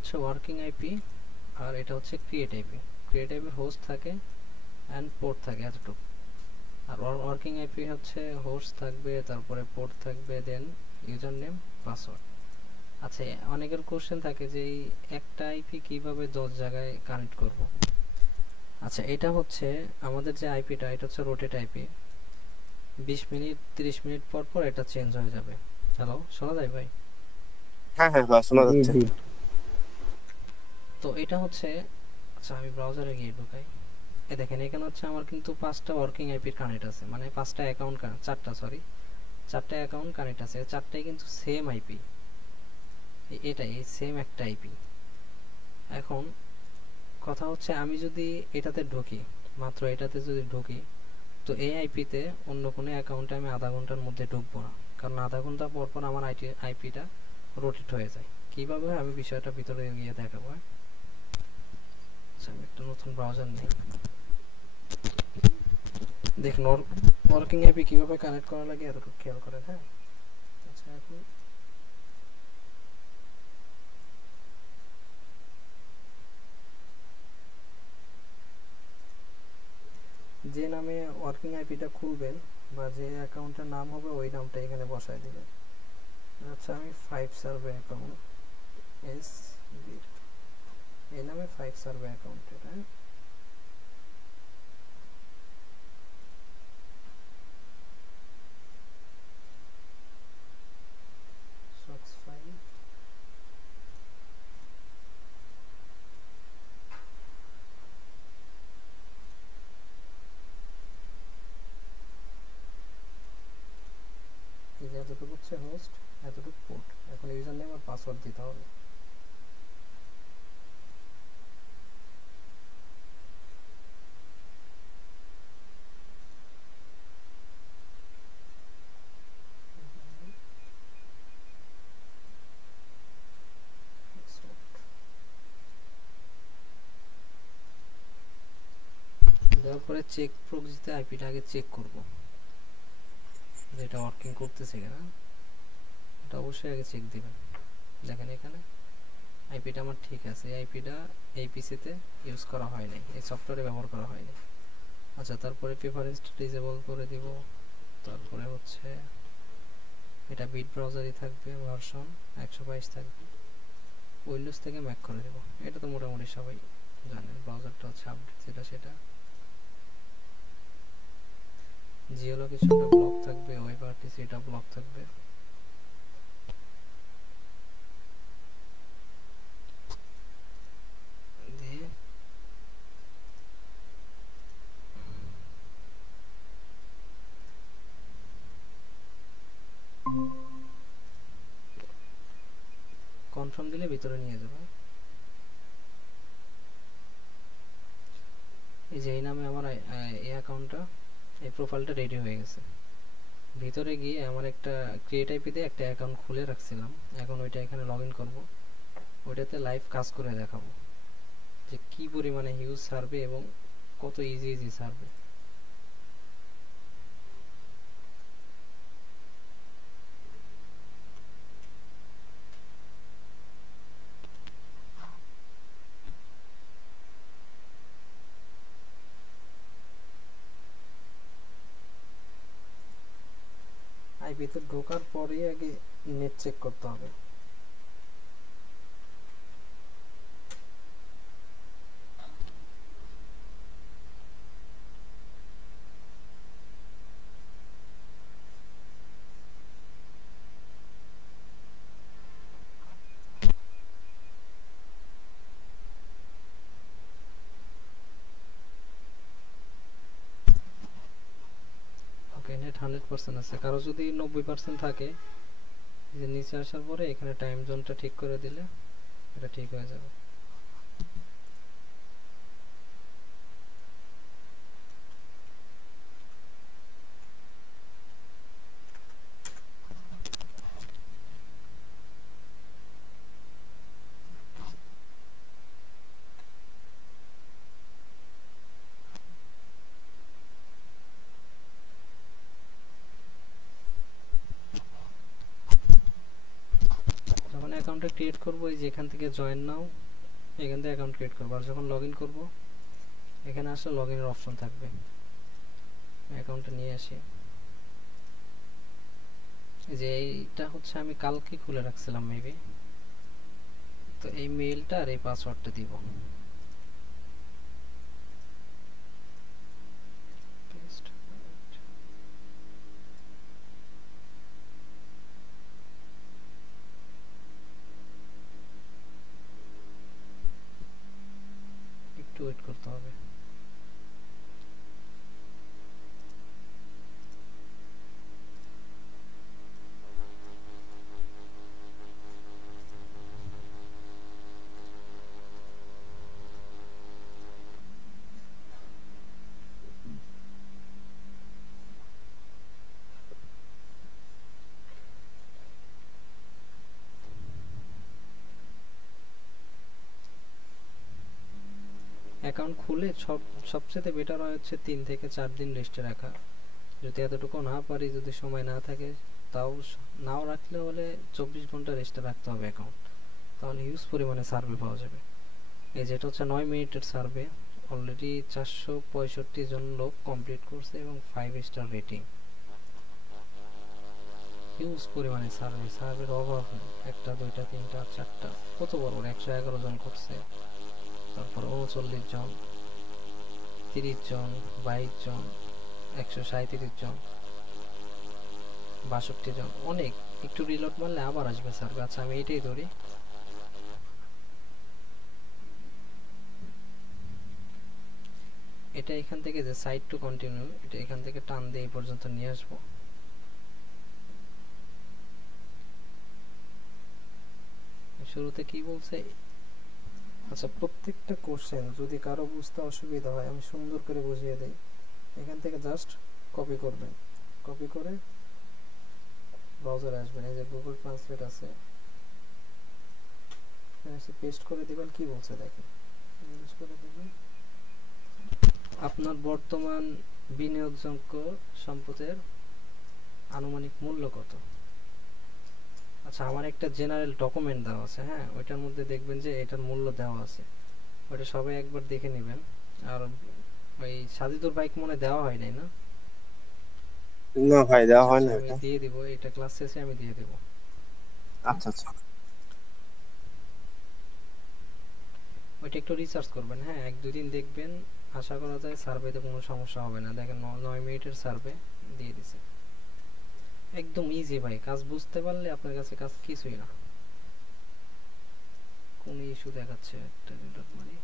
হচ্ছে working IP আর এটা হচ্ছে ক্রিয়েট আইপি। ক্রিয়েট আইপির হোস্ট থাকে অ্যান্ড পোর্ট থাকে এতটুকু, আর ওয়ার্কিং আইপি হচ্ছে হোস্ট থাকবে, তারপরে পোর্ট থাকবে, দেন ইউজার নেম, পাসওয়ার্ড। আচ্ছা, অনেকের কোশ্চেন থাকে যে এই একটা আইপি কিভাবে 10 জায়গায় কানেক্ট করব। আচ্ছা, এটা হচ্ছে আমাদের যে আইপিটা, এটা হচ্ছে রোটেট আইপি। 20 মিনিট 30 মিনিট পর পর এটা চেঞ্জ হয়ে যাবে। হ্যালো, শোনা যায় ভাই? হ্যাঁ হ্যাঁ হ্যাঁ, শোনা জি যাচ্ছে। জি। তো এটা হচ্ছে, আচ্ছা আমি ব্রাউজারে গিয়ে ঢুকাই। দেখেন এখানে হচ্ছে আমার কিন্তু 5টা ওয়ার্কিং আইপির কানেক্ট আছে, মানে 5টা অ্যাকাউন্ট, 4টা সরি, 4টা অ্যাকাউন্ট কানেক্ট আছে, 4টাই কিন্তু সেম আইপি। এটাই সেম একটা আইপি। এখন কথা হচ্ছে আমি যদি এটাতে ঢুকি, মাত্র এটাতে যদি ঢুকি, তো এই আইপিতে অন্য কোনো অ্যাকাউন্টে আমি আধা ঘন্টার মধ্যে ঢুকবো না, কারণ আধা ঘন্টা পর পর আমার আইপিটা রোটেট হয়ে যায়। কীভাবে হয় আমি বিষয়টা ভিতরে গিয়ে দেখাবো। আচ্ছা, আমি একটা নতুন ব্রাউজার নিই। দেখুন ওয়ার্কিং আইপি কীভাবে কানেক্ট করা লাগে এতটুকু খেয়াল করেন। হ্যাঁ, আচ্ছা এখন যে নামে ওয়ার্কিং আইপিটা খুলবেন বা যে অ্যাকাউন্টের নাম হবে ওই নামটা এখানে বসায় দিবেন। আচ্ছা, আমি 5 সার্ভে অ্যাকাউন্ট, এস বি, এই নামে 5 সার্ভে অ্যাকাউন্ট, এটা সক্স 5। এই যে এতটুকু হচ্ছে হোস্ট, এতটুকু পোর্ট। এখন ইউজার নেম আর পাসওয়ার্ড দিতে হবে। দেওয়ার পরে চেক প্রক্সিতে আইপিটা আগে চেক করব যে এটা ওয়ার্কিং করতেছে কিনা। এটা অবশ্যই আগে চেক দিবেন। দেখেন এখানে আইপিটা আমার ঠিক আছে, এই আইপিটা এই পিসিতে ইউজ করা হয় নাই, এই সফটওয়্যারে ব্যবহার করা হয়নি। আচ্ছা, তারপরে প্রেফারেন্সটা ডিসেবল করে দিব। তারপরে হচ্ছে এটা বিট ব্রাউজারই থাকবে, ভার্সন 122 থাকবে, উইন্ডোজ থেকে ম্যাক করে দেব। এটা তো মোটামুটি সবাই জানেন, ব্রাউজারটা হচ্ছে আপডেট যেটা সেটা। জিও লোকেশনটা ব্লক থাকবে, ওয়েব আরটিসি এটা ব্লক থাকবে। দিয়ে কনফার্ম দিলে ভিতরে নিয়ে যাবে। এই যে এই নামে আমার এই অ্যাকাউন্টটা, এই প্রোফাইলটা রেডি হয়ে গেছে। ভিতরে গিয়ে আমার একটা ক্রিয়েট আইপিতে একটা অ্যাকাউন্ট খুলে রাখছিলাম, এখন ওইটা এখানে লগ ইন করবো। ওইটাতে লাইভ কাজ করে দেখাবো যে কি পরিমাণে হিউজ সার্ভে এবং কত ইজি ইজি সার্ভে। আইপিতে ঢোকার পরেই আগে নেট চেক করতে হবে। ওকে, নেট 100% আছে। কারো যদি 90% থাকে, যে নিচে আসার পরে এখানে টাইম জোনটা ঠিক করে দিলে এটা ঠিক হয়ে যাবে। যখন অ্যাকাউন্টটা অ্যাকাউন্টটা ক্রিয়েট করব, এই যে এখান থেকে জয়েন নাও, এখান থেকে অ্যাকাউন্ট ক্রিয়েট করবো। আর যখন লগ ইন করবো এখানে আসলে লগ ইনের অপশন থাকবে। অ্যাকাউন্টটা নিয়ে আসি, এই যে এইটা হচ্ছে আমি কালকে খুলে রাখছিলাম মেবি, তো এই মেইলটা আর এই পাসওয়ার্ডটা দিব। Paste. একটু ওয়েট করতে হবে। অ্যাকাউন্ট খুলে সবচেয়ে বেটার হয় হচ্ছে 3 থেকে 4 দিন রেস্টে রাখা। যদি এতটুকু না পারি, যদি সময় না থাকে, তাও নাও রাখলে হলে 24 ঘন্টা রেস্টে রাখতে হবে অ্যাকাউন্ট, তাহলে হিউজ পরিমাণে সার্ভে পাওয়া যাবে। এই যেটা হচ্ছে 9 মিনিটের সার্ভে, অলরেডি 465 জন লোক কমপ্লিট করছে এবং 5 স্টার রেটিং। হিউজ পরিমাণে সার্ভের অভাব নেই। একটা, দুইটা, তিনটা, চারটা, কত বড় বড় 111 জন করছে, তারপর 39 জন, 30 জন, 22 জন, 137 জন, 62 জন, অনেক। একটু রিলোড মারলে আবার আসবে সার্ভে। আচ্ছা আমি এটাই ধরি, এটা এখান থেকে যে সাইড টু কন্টিনিউ, এটা এখান থেকে টান দিয়ে এই পর্যন্ত নিয়ে আসবো। শুরুতে কি বলছে? আচ্ছা, প্রত্যেকটা কোশ্চেন যদি কারো বুঝতে অসুবিধা হয় আমি সুন্দর করে বুঝিয়ে দেই। এখান থেকে জাস্ট কপি করবেন, কপি করে ব্রাউজারে আসবেন, এই যে গুগল ট্রান্সলেট আছে, এসে পেস্ট করে দিবেন। কি বলছে দেখেন, ইংলিশ করে দিবেন, আপনার বর্তমান বিনিয়োগযোগ্য সম্পদের আনুমানিক মূল্য কত। আচ্ছা, আমার একটা জেনারেল ডকুমেন্ট দেওয়া আছে, হ্যাঁ, ওইটার মধ্যে দেখবেন যে এটার মূল্য দেওয়া আছে, ওইটা সবাই একবার দেখে নেবেন। আর ওই সাজিদুর বাইক মনে দেওয়া হয় নাই না? না ভাই, দেওয়া আচ্ছা হয় আচ্ছা, না আমি এটা। দিয়ে দিব, এটা ক্লাস শেষে আমি দিয়ে দেব। আচ্ছা আচ্ছা। ওইটা একটু রিসার্চ করবেন, হ্যাঁ, 1-2 দিন দেখবেন, আশা করা যায় সার্ভেতে কোনো সমস্যা হবে না। দেখেন 9 মিনিটের সার্ভে দিয়ে দিছে, একদম ইজি ভাই। কাজ বুঝতে পারলে আপনার কাছে কাজ কিছুই না। কোন ইস্যু দেখাচ্ছে, একটা রিলোড মারি।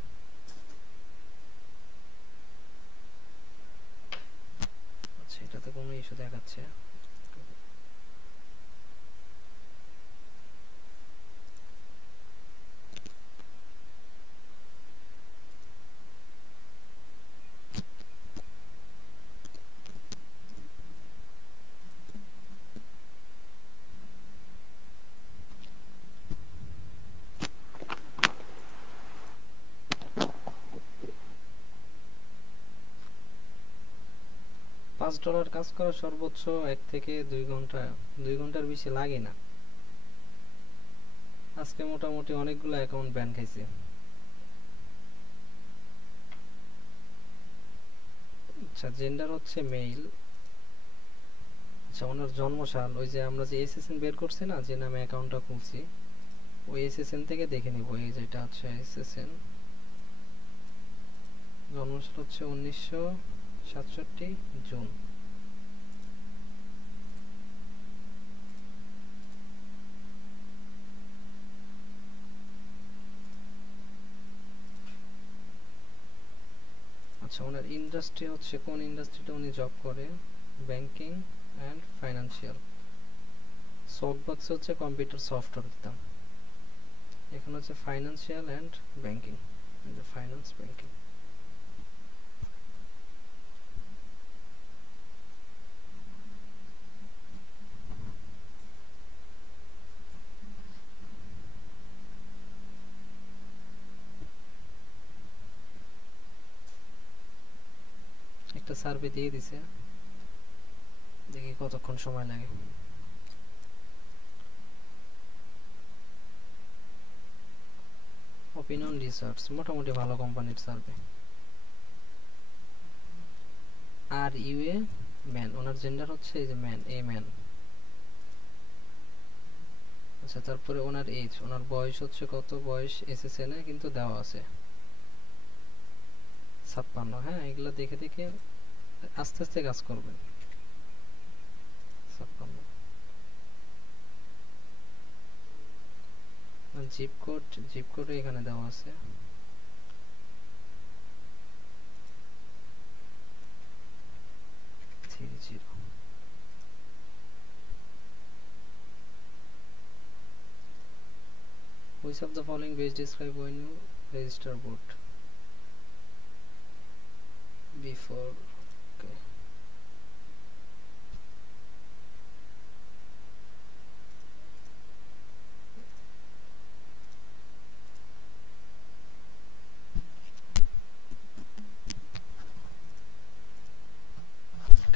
আচ্ছা, এটাতে কোনো ইস্যু দেখাচ্ছে। $5 কাজ করা সর্বোচ্চ 1 থেকে 2 ঘন্টা, 2 ঘন্টার বেশি লাগে না। আজকে মোটামুটি অনেকগুলো অ্যাকাউন্ট ব্যান খাইছে। আচ্ছা, জেন্ডার হচ্ছে মেইল। আচ্ছা, ওনার জন্মসাল, ওই যে আমরা যে এসএসএন বের করছি না, যে নামে অ্যাকাউন্টটা খুলছি, ওই এসএসএন থেকে দেখে নিব। এই যেটা হচ্ছে এসএসএন, জন্মসাল হচ্ছে 1967 জুন। আচ্ছা, ওনার ইন্ডাস্ট্রি হচ্ছে, কোন ইন্ডাস্ট্রিতে উনি জব করে? Banking and financial. সফটবক্স হচ্ছে কম্পিউটার সফটওয়্যার দিতাম। এখানে হচ্ছে financial and banking, finance banking. একটা সার্ভে দিয়ে দিছে, দেখি কতক্ষণ সময় লাগে। অপিনিয়ন রিসার্চ মোটামুটি ভালো কোম্পানির সার্ভে। আর ইউএ ম্যান, ওনার জেন্ডার হচ্ছে এই যে ম্যান, এ ম্যান। আচ্ছা তারপরে ওনার এজ, ওনার বয়স হচ্ছে কত, বয়স এসএসএন এ কিন্তু দেওয়া আছে 56। হ্যাঁ এগুলো দেখে দেখে আস্তে আস্তে কাজ করবেন। 56। জিপ কোড, জিপ কোড এখানে দেওয়া আছে। Which of the following ways describe when you register vote? Before, okay.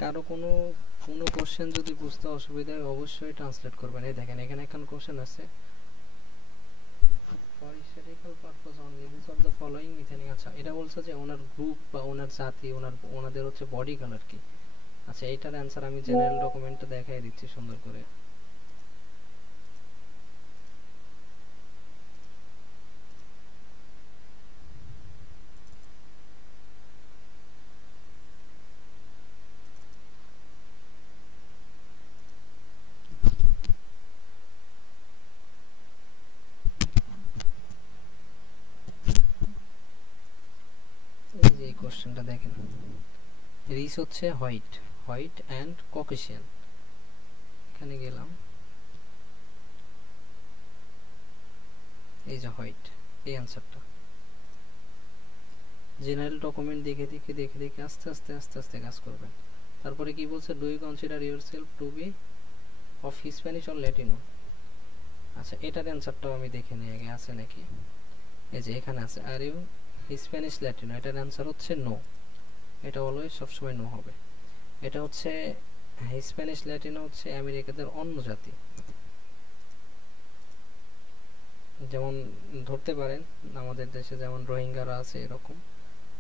কারো কোনো কোনো কোশ্চেন যদি বুঝতে অসুবিধা হয় অবশ্যই ট্রান্সলেট করবেন। এই দেখেন এখানে একটা কোশ্চেন আছে, for historical purpose only which of the following মিথেনিক। আচ্ছা এটা বলছে যে ওনার গ্রুপ বা ওনার জাতি, ওনাদের হচ্ছে বডি কালার কি। আচ্ছা এটার অ্যান্সার আমি জেনারেল ডকুমেন্টে দেখাই দিচ্ছি সুন্দর করে। এই যে এই কোশ্চেনটা দেখেন, রিস হচ্ছে হোয়াইট, হোয়াইট অ্যান্ড ককেশিয়ান। এখানে গেলাম, এই যে হোয়াইট, এই অ্যান্সারটা। জেনারেল ডকুমেন্ট দেখে দেখে দেখে দেখে আস্তে আস্তে আস্তে আস্তে কাজ করবেন। তারপরে কি বলছে, do you consider yourself to be of Hispanic or Latino. আচ্ছা এটার অ্যান্সারটাও আমি দেখে নিই আগে আছে নাকি। এই যে এখানে আছে, আর ইউ হিসপ্যানিশ ল্যাটিনো, এটার অ্যান্সার হচ্ছে নো। এটা অলওয়েজ সবসময় নো হবে। এটা হচ্ছে হিসপ্যানিশ ল্যাটিনো হচ্ছে আমেরিকাদের অন্য জাতি। যেমন ধরতে পারেন আমাদের দেশে যেমন রোহিঙ্গারা আছে, এরকম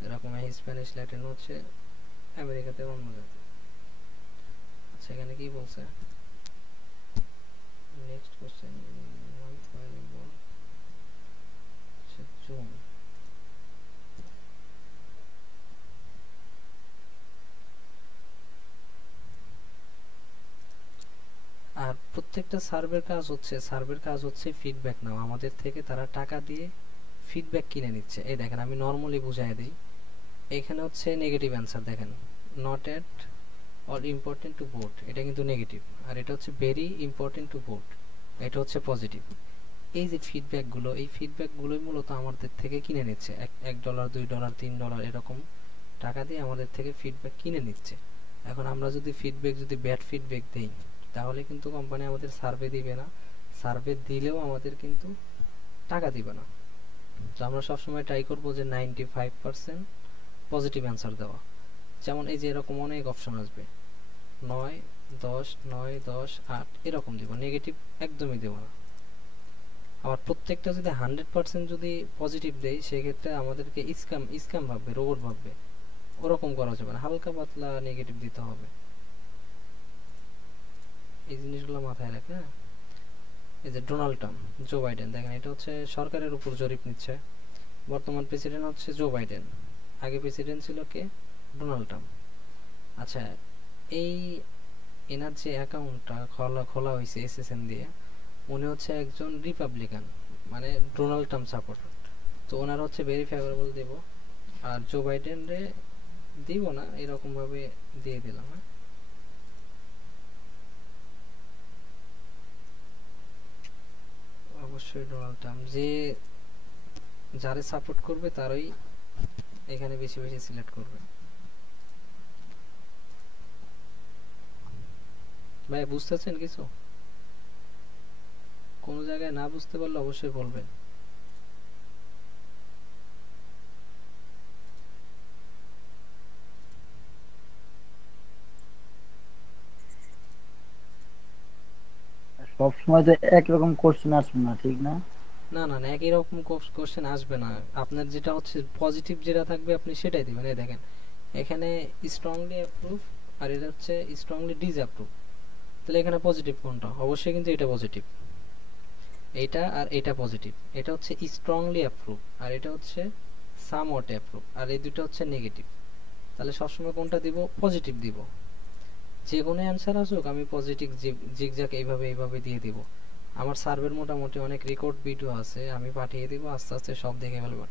এরকম হিসপ্যানিশ ল্যাটিনো হচ্ছে আমেরিকাতে অন্য জাতি। আচ্ছা এখানে কি বলছে, নেক্সট কোশ্চেন, জুন। আর প্রত্যেকটা সার্ভের কাজ হচ্ছে ফিডব্যাক নাও আমাদের থেকে, তারা টাকা দিয়ে ফিডব্যাক কিনে নিচ্ছে। এই দেখেন আমি নর্মালি বুঝাই দিই, এখানে হচ্ছে নেগেটিভ অ্যান্সার দেখেন, not at all important to vote, এটা কিন্তু নেগেটিভ। আর এটা হচ্ছে ভেরি ইম্পর্টেন্ট টু ভোট, এটা হচ্ছে পজিটিভ। এই যে ফিডব্যাকগুলো, এই ফিডব্যাকগুলোই মূলত আমাদের থেকে কিনে নিচ্ছে, $1, $2, $3 এরকম টাকা দিয়ে আমাদের থেকে ফিডব্যাক কিনে নিচ্ছে। এখন আমরা যদি ব্যাড ফিডব্যাক দেই তাহলে কিন্তু কোম্পানি আমাদের সার্ভে দিবে না, সার্ভে দিলেও আমাদের কিন্তু টাকা দিবে না। তো আমরা সবসময় ট্রাই করবো যে 95% পজিটিভ অ্যান্সার দেওয়া। যেমন এই যে এরকম অনেক অপশন আসবে, 9, 10, 9, 10, 8 এরকম দিব, নেগেটিভ একদমই দেবো না। আবার প্রত্যেকটা যদি 100% যদি পজিটিভ দেই সেক্ষেত্রে আমাদেরকে স্ক্যাম ভাববে, রোবট ভাববে, ওরকম করা যাবে না, হালকা পাতলা নেগেটিভ দিতে হবে। এই জিনিসগুলো মাথায় রাখে। হ্যাঁ এই যে ডোনাল্ড ট্রাম্প, জো বাইডেন, দেখেন এটা হচ্ছে সরকারের উপর জরিপ নিচ্ছে। বর্তমান প্রেসিডেন্ট হচ্ছে জো বাইডেন, আগে প্রেসিডেন্ট ছিল কে, ডোনাল্ড ট্রাম্প। আচ্ছা এই এনার যে অ্যাকাউন্টটা খোলা হয়েছে এসএসএন দিয়ে, উনি হচ্ছে একজন রিপাবলিকান, মানে ডোনাল্ড ট্রাম্প সাপোর্টার। তো ওনার হচ্ছে ভেরি ফেভারেবল দেব, আর জো বাইডেন রে দিব না, এরকম ভাবে দিয়ে দিলাম। হ্যাঁ অবশ্যই ডোনাল্ড ট্রাম্প, যে যারে সাপোর্ট করবে তারই এখানে বেশি বেশি সিলেক্ট করবে। ভাই বুঝতেছেন কিছু, কোনো জায়গায় না বুঝতে পারলে অবশ্যই বলবেন। সবসময় তো একরকম কোশ্চেন আসবে না, ঠিক না? না না না, একই রকম কোশ্চেন আসবে না। আপনার যেটা হচ্ছে পজিটিভ যেটা থাকবে আপনি সেটাই দিবেন। এই দেখেন এখানে স্ট্রংলি অ্যাপ্রুভ, আর এটা হচ্ছে স্ট্রংলি ডিসঅ্যাপ্রুভ। তাহলে এখানে পজিটিভ কোনটা? অবশ্যই কিন্তু এটা পজিটিভ। এটা আর এটা পজিটিভ। এটা হচ্ছে স্ট্রংলি অ্যাপ্রুভ, আর এটা হচ্ছে সামওয়াট অ্যাপ্রুভ, আর এই দুটো হচ্ছে নেগেটিভ। তাহলে সবসময় কোনটা দিব? পজিটিভ দিব। যে কোনো অ্যান্সার আসুক আমি পজিটিভ জিগজ্যাগ এইভাবে এইভাবে দিয়ে দিব। আমার সার্ভের মোটামুটি অনেক রেকর্ড ভিডিও আছে, আমি পাঠিয়ে দিব, আস্তে আস্তে সব দেখে ফেলবেন।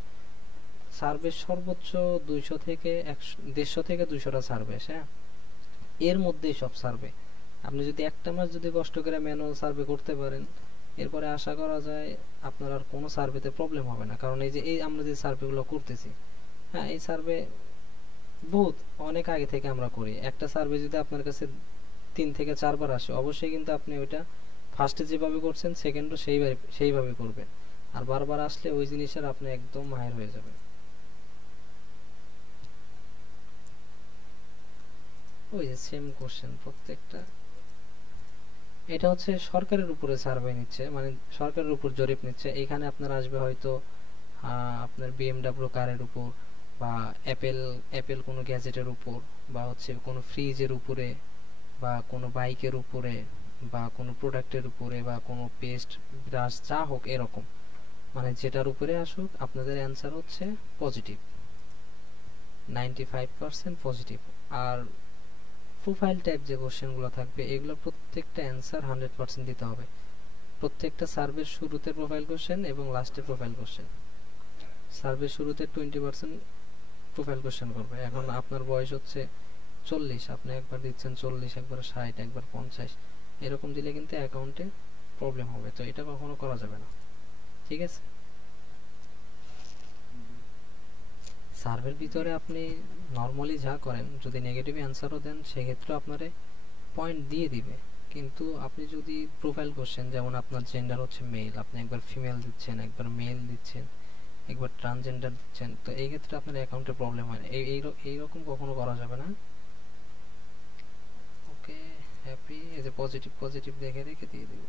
সার্ভে সর্বোচ্চ 200 থেকে 150 থেকে 200টা সার্ভে, হ্যাঁ, এর মধ্যেই সব সার্ভে। আপনি যদি একটা মাস যদি কষ্ট করে ম্যানুয়াল সার্ভে করতে পারেন, এরপরে আশা করা যায় আপনার আর কোনো সার্ভেতে প্রবলেম হবে না। কারণ এই যে এই আমরা যে সার্ভেগুলো করতেছি, হ্যাঁ, এই সার্ভে বহুত অনেক আগে থেকে আমরা করি। একটা সার্ভে যদি আপনার কাছে 3 থেকে 4 বার আসে, অবশ্যই কিন্তু আপনি ওইটা ফার্স্টে যেভাবে করছেন সেকেন্ডও সেইভাবে করবেন। আর বারবার আসলে ওই জিনিসের আপনি একদম মাহির হয়ে যাবেন। ওই যে সেম কোশ্চেন প্রত্যেকটা। এটা হচ্ছে সরকারের উপরে সার্ভে নিচ্ছে, মানে সরকারের উপর জরিপ নিচ্ছে। এখানে আপনার আসবে হয়তো আপনার বিএমডাব্লিউ কারের উপর, বা অ্যাপেল অ্যাপেল কোনো গ্যাজেটের উপর, বা হচ্ছে কোনো ফ্রিজের উপরে, বা কোনো বাইকের উপরে, বা কোনো প্রোডাক্টের উপরে, বা কোনো পেস্ট ব্রাশ যা হোক এরকম। মানে যেটার উপরে আসুক আপনাদের অ্যান্সার হচ্ছে পজিটিভ, 95% পজিটিভ। আর প্রোফাইল টাইপ যে কোশ্চেনগুলো থাকবে এগুলো প্রত্যেকটা অ্যান্সার 100% দিতে হবে। প্রত্যেকটা সার্ভের শুরুতে প্রোফাইল কোশ্চেন এবং লাস্টে প্রোফাইল কোশ্চেন। সার্ভের শুরুতে 20% প্রোফাইল কোশ্চেন করবে। এখন আপনার বয়স হচ্ছে 40, আপনি একবার দিচ্ছেন 40, একবার 60, একবার 50, এরকম দিলে কিন্তু অ্যাকাউন্টে প্রবলেম হবে। তো এটা কখনো করা যাবে না, ঠিক আছে? সার্ভের ভিতরে আপনি নর্মালি যা করেন, যদি নেগেটিভ অ্যান্সারও দেন সেক্ষেত্রে আপনারে পয়েন্ট দিয়ে দিবে। কিন্তু আপনি যদি প্রোফাইল কোশ্চেন, যেমন আপনার জেন্ডার হচ্ছে মেল, আপনি একবার ফিমেল দিচ্ছেন, একবার মেল দিচ্ছেন, একবার ট্রান্সজেন্ডার দিচ্ছেন, তো এই ক্ষেত্রে আপনার অ্যাকাউন্টে প্রবলেম হয় না। এইরকম কখনো করা যাবে না। ওকে, হ্যাপি। এই যে পজিটিভ পজিটিভ দেখে রেখে দিয়ে দিব।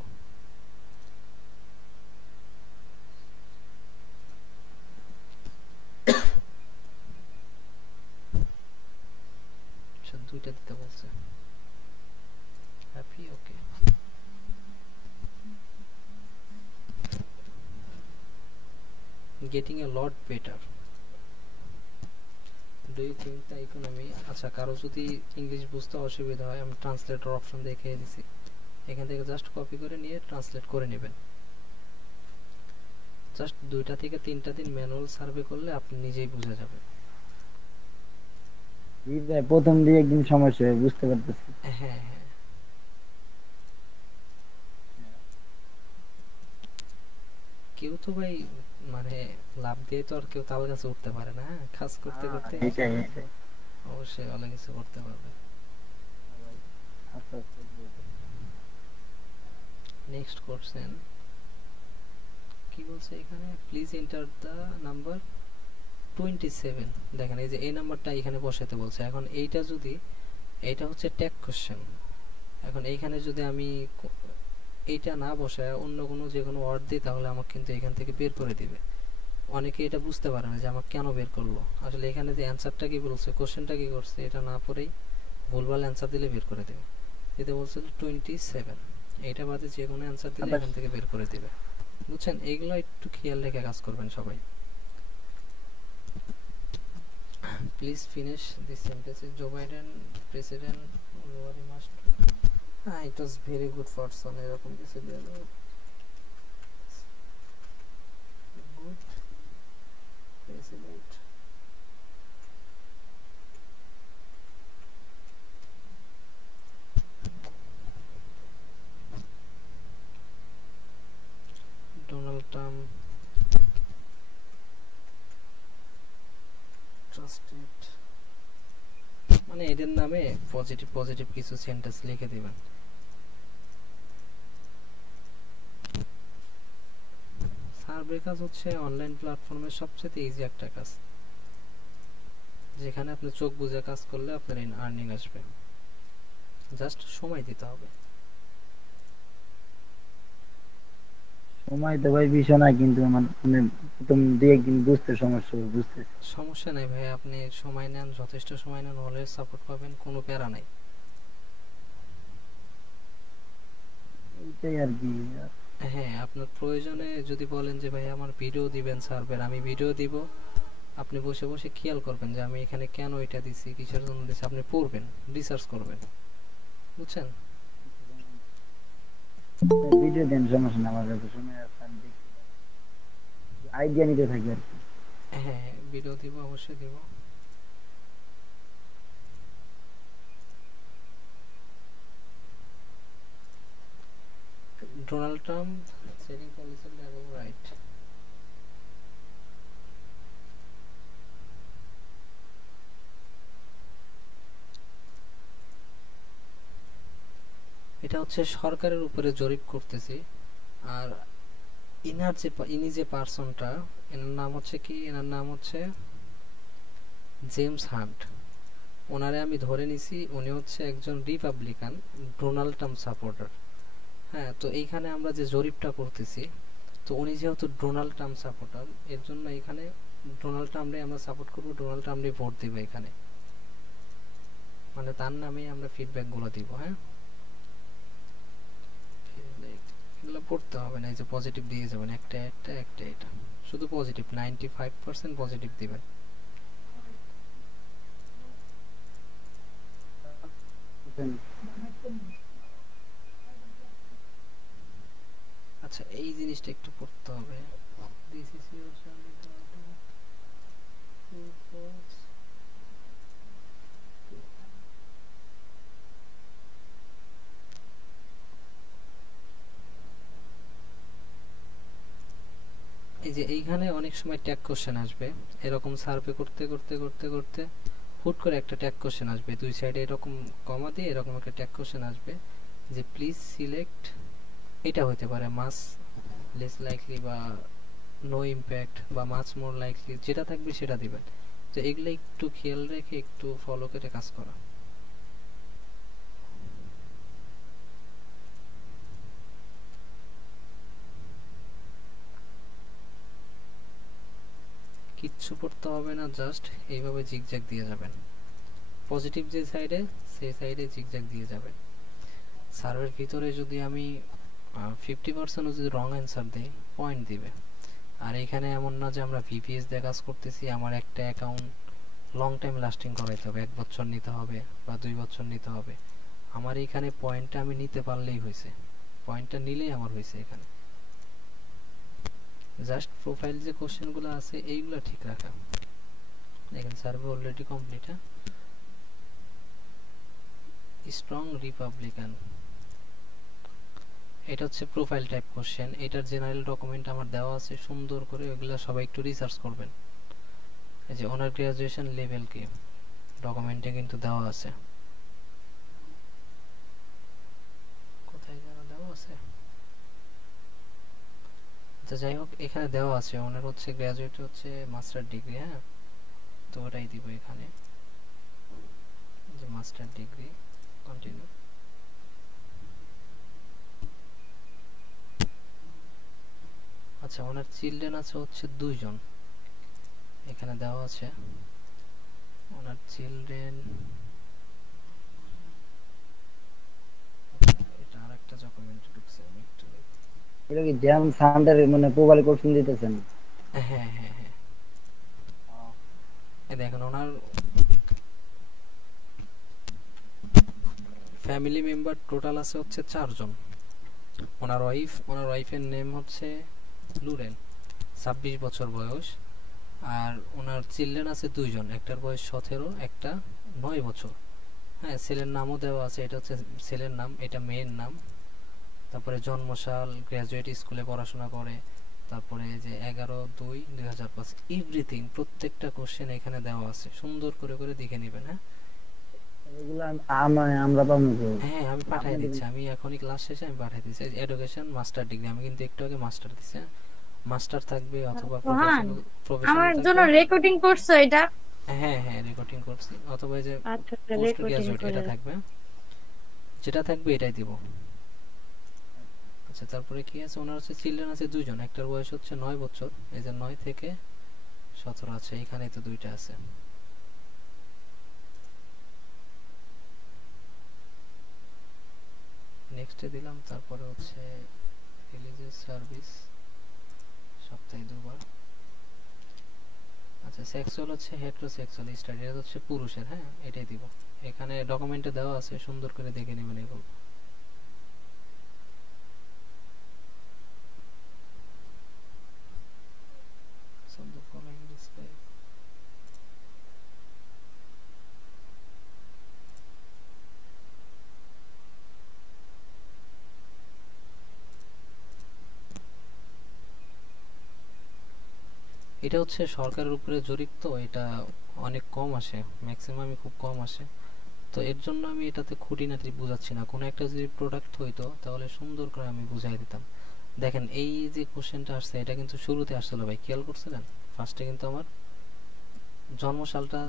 আচ্ছা, 2টা দিতে বলছে। Happy, okay. Getting a lot better, do you think the economy. আচ্ছা, কারো যদি ইংলিশ বুঝতে অসুবিধা হয় আমি ট্রান্সলেটর অপশন দেখিয়ে দিছি, এখান থেকে জাস্ট কপি করে নিয়ে ট্রান্সলেট করে নেবেন। জাস্ট 2টা থেকে 3টা দিন ম্যানুয়াল সার্ভে করলে আপনি নিজেই বুঝে যাবেন। প্রথম দিয়ে একদিন সমস্যা হয়, বুঝতে পারতেছি। হ্যাঁ হ্যাঁ, কেউ তো ভাই মানে লাভ দিয়ে তো আর কেউ তাল গাছে উঠতে পারে না। হ্যাঁ, কাজ করতে করতে এটাই এটাই। অবশ্যই ভালো কিছু করতে পারবে। আচ্ছা আচ্ছা। নেক্সট কোশ্চেন কি বলছে এখানে? Please enter the number 27। দেখেন এই যে এই নাম্বারটা এখানে বসাতে বলছে। এখন এইটা যদি, এইটা হচ্ছে ট্যাগ কোশ্চেন। এখন এইখানে যদি আমি এইটা না বসায় অন্য কোনো যে কোনো ওয়ার্ড দিই তাহলে আমাকে কিন্তু এখান থেকে বের করে দিবে। অনেকে এটা বুঝতে পারে না যে আমাকে কেন বের করলো। আসলে এখানে যে অ্যান্সারটা কি বলছে, কোশ্চেনটা কি করছে, এটা না পড়েই ভুলভাল অ্যান্সার দিলে বের করে দেবে। এতে বলছে 27, এইটা বাদে যে কোনো অ্যান্সার দিলে এখান থেকে বের করে দিবে। বুঝছেন? এইগুলো একটু খেয়াল রেখে কাজ করবেন সবাই। Please finish this sentence. Joe Biden president worry must, হ্যাঁ it was very good person, এরকম কিছু দিয়ালো। Good president. Donald Trump trusted, মানে এদের নামে পজিটিভ পজিটিভ কিছু সেন্টেন্স লিখে দিবেন। সার্ভে কাজ হচ্ছে অনলাইন প্ল্যাটফর্মের সবচেয়ে ইজি একটা কাজ, যেখানে আপনি চোখ বুজে কাজ করলে আপনার আর্নিং আসবে। জাস্ট সময় দিতে হবে। সময় তো ভাই বিষয় না, কিন্তু মানে প্রথম দুই একদিন বুঝতে সমস্যা হবে, বুঝতে। সমস্যা নাই ভাই, আপনি সময় নেন, যথেষ্ট সময় নেন, অলওয়েজ সাপোর্ট পাবেন, কোনো প্যারা নাই। এইটাই আর কি। হ্যাঁ, আপনার প্রয়োজনে যদি বলেন যে ভাই আমার ভিডিও দিবেন স্যারদের, আমি ভিডিও দিব, আপনি বসে বসে খেয়াল করবেন যে আমি এখানে কেন এটা দিছি, কিসের জন্য দিছি, আপনি পড়বেন, রিসার্চ করবেন, বুঝছেন? ভিডিও দেন, সমস্যা না, আমার কাছে সময় আছে, আমি দেখতে পারি, আইডিয়া নিতে থাকি আর কি। হ্যাঁ, ভিডিও দিব, অবশ্যই দিব। Donald Trump setting policy level right. এটা হচ্ছে সরকারের উপরে জরিপ করতেছি। আর ইনি যে পার্সনটা, এনার নাম হচ্ছে কি, এনার নাম হচ্ছে জেমস হান্ট। ওনারে আমি ধরে নিছি, উনি হচ্ছে একজন রিপাবলিকান ডোনাল্ড ট্রাম্প সাপোর্টার। হ্যাঁ, তো এইখানে আমরা যে জরিপটা করতেছি, তো উনি যেহেতু ডোনাল্ড ট্রাম্প সাপোর্টার, এর জন্য এখানে ডোনাল্ড ট্রাম্পে আমরা সাপোর্ট করবো, ডোনাল্ড ট্রাম্পে ভোট দিব এখানে, মানে তার নামেই আমরা ফিডব্যাক গুলো দিব। হ্যাঁ, এগুলো পড়তে হবে না, এই যে পজিটিভ দিয়ে যাবেন, একটা একটা একটা, এটা শুধু পজিটিভ, 95% পজিটিভ দিবেন। আচ্ছা, এই জিনিসটা একটু পড়তে হবে। This is your Charlie Dardo. True, false. এই যে এইখানে অনেক সময় ট্যাগ কোশ্চেন আসবে, এরকম সার্ভে করতে করতে করতে করতে হুট করে একটা ট্যাগ কোশ্চেন আসবে, দুই সাইডে এরকম কমা দিয়ে এরকম একটা ট্যাগ কোশ্চেন আসবে যে প্লিজ সিলেক্ট, এটা হতে পারে মাস লেস লাইকলি বা নো ইম্প্যাক্ট বা মাছ মোর লাইকলি, যেটা থাকবে সেটা দিবেন। তো এগুলো একটু খেয়াল রেখে একটু ফলো করে কাজ করা। কিচ্ছু পড়তে হবে না, জাস্ট এইভাবে জিগজ্যাগ দিয়ে যাবেন, পজিটিভ যে সাইডে সেই সাইডে জিগজ্যাগ দিয়ে যাবেন। সার্ভের ভিতরে যদি আমি 50% যদি রং অ্যান্সার দিই, পয়েন্ট দিবে। আর এখানে এমন না যে আমরা ভিপিএস দিয়ে কাজ করতেছি, আমার একটা অ্যাকাউন্ট লং টাইম লাস্টিং করাইতে হবে, 1 বছর নিতে হবে বা 2 বছর নিতে হবে। আমার এখানে পয়েন্টটা আমি নিতে পারলেই হয়েছে, পয়েন্টটা নিলেই আমার হয়েছে। এখানে জাস্ট প্রোফাইল যে কোশ্চেনগুলো আছে এইগুলো ঠিক রাখা। দেখেন সার্ভে অলরেডি কমপ্লিট। হ্যাঁ, স্ট্রং রিপাবলিকান, এটা হচ্ছে প্রোফাইল টাইপ কোশ্চেন, এটার জেনারেল ডকুমেন্ট আমার দেওয়া আছে সুন্দর করে, ওইগুলো সবাই একটু রিসার্চ করবেন। এই যে ওনার গ্রাজুয়েশন লেভেল কি ডকুমেন্টে কিন্তু দেওয়া আছে, কোথায় যেন দেওয়া আছে, তো যাই হোক এখানে দেওয়া আছে ওনার হচ্ছে গ্রাজুয়েট হচ্ছে মাস্টার ডিগ্রি। হ্যাঁ, তো ওটাই দিব এখানে, যে মাস্টার ডিগ্রি, কন্টিনিউ। আচ্ছা, ওনার চিলড্রেন আছে হচ্ছে 2 জন, এখানে দেওয়া আছে ওনার চিলড্রেন। এটা আরেকটা ডকুমেন্ট ঢুকছে, আমি একটু এটা কি জ্যাম সান্ডার মানে প্রোফাইল কোশ্চেন দিতেছেন? হ্যাঁ হ্যাঁ হ্যাঁ, এই দেখেন ওনার ফ্যামিলি মেম্বার টোটাল আছে হচ্ছে 4 জন। ওনার ওয়াইফের নেম হচ্ছে লুরেন, 26 বছর বয়স। আর ওনার চিলড্রেন আছে 2 জন, একটার বয়স 17, একটা 9 বছর। হ্যাঁ, ছেলের নামও দেওয়া আছে, এটা হচ্ছে ছেলের নাম, এটা মেয়ের নাম। তারপরে জন্মসাল, গ্র্যাজুয়েট স্কুলে পড়াশোনা করে, তারপরে যে 11/2/2005, এভরিথিং, প্রত্যেকটা কোশ্চেন এখানে দেওয়া আছে, সুন্দর করে করে দেখে নেবেন। হ্যাঁ এগুলো আমরা পাবো তো? হ্যাঁ, আমি পাঠিয়ে আপনাদের দিচ্ছি, আমি এখনই ক্লাস শেষে আমি পাঠিয়ে দিচ্ছি। এডুকেশন মাস্টার ডিগ্রি, আমি কিন্তু একটু আগে মাস্টার দিচ্ছি। মাস্টার থাকবে অথবা সোহান, প্রফেশনাল আমার জন্য থাকবে। রেকর্ডিং করছো এটা? হ্যাঁ হ্যাঁ, রেকর্ডিং করছি, অথবা এই যে আচ্ছা, পোস্ট রেকর্ডিং গ্রাজুয়েট, করে এটা থাকবে, যেটা থাকবে এটাই দিব। আচ্ছা তারপরে কি আছে, ওনার হচ্ছে চিলড্রেন আছে দুইজন, একটার বয়স হচ্ছে 9 বছর, এই যে 9 থেকে 17 আছে, এইখানেই তো দুইটা আছে। নেক্সটে দিলাম, তারপরে হচ্ছে রিলিজিয়াস সার্ভিস সপ্তাহে 2 বার। আচ্ছা সেক্সুয়াল হচ্ছে হেটেরোসেক্সুয়াল স্টাডি, এটা হচ্ছে পুরুষের, হ্যাঁ এটাই দিব। এখানে ডকুমেন্টে দেওয়া আছে, সুন্দর করে দেখে নেবেন এগুলো। So the following display. এটা হচ্ছে সরকারের উপরে জরিপ, তো এটা অনেক কম আসে, ম্যাক্সিমামই খুব কম আসে। তো এর জন্য আমি এটাতে খুঁটিনাটি বুঝাচ্ছি না, কোনো একটা যদি প্রোডাক্ট হইতো তাহলে সুন্দর করে আমি বুঝাই দিতাম। দেখেন এই যে কোশ্চেনটা আসছে, এটা কিন্তু শুরুতে আসছিল ভাই, খেয়াল করছিলেন? ফার্স্টে কিন্তু আমার জন্মসালটা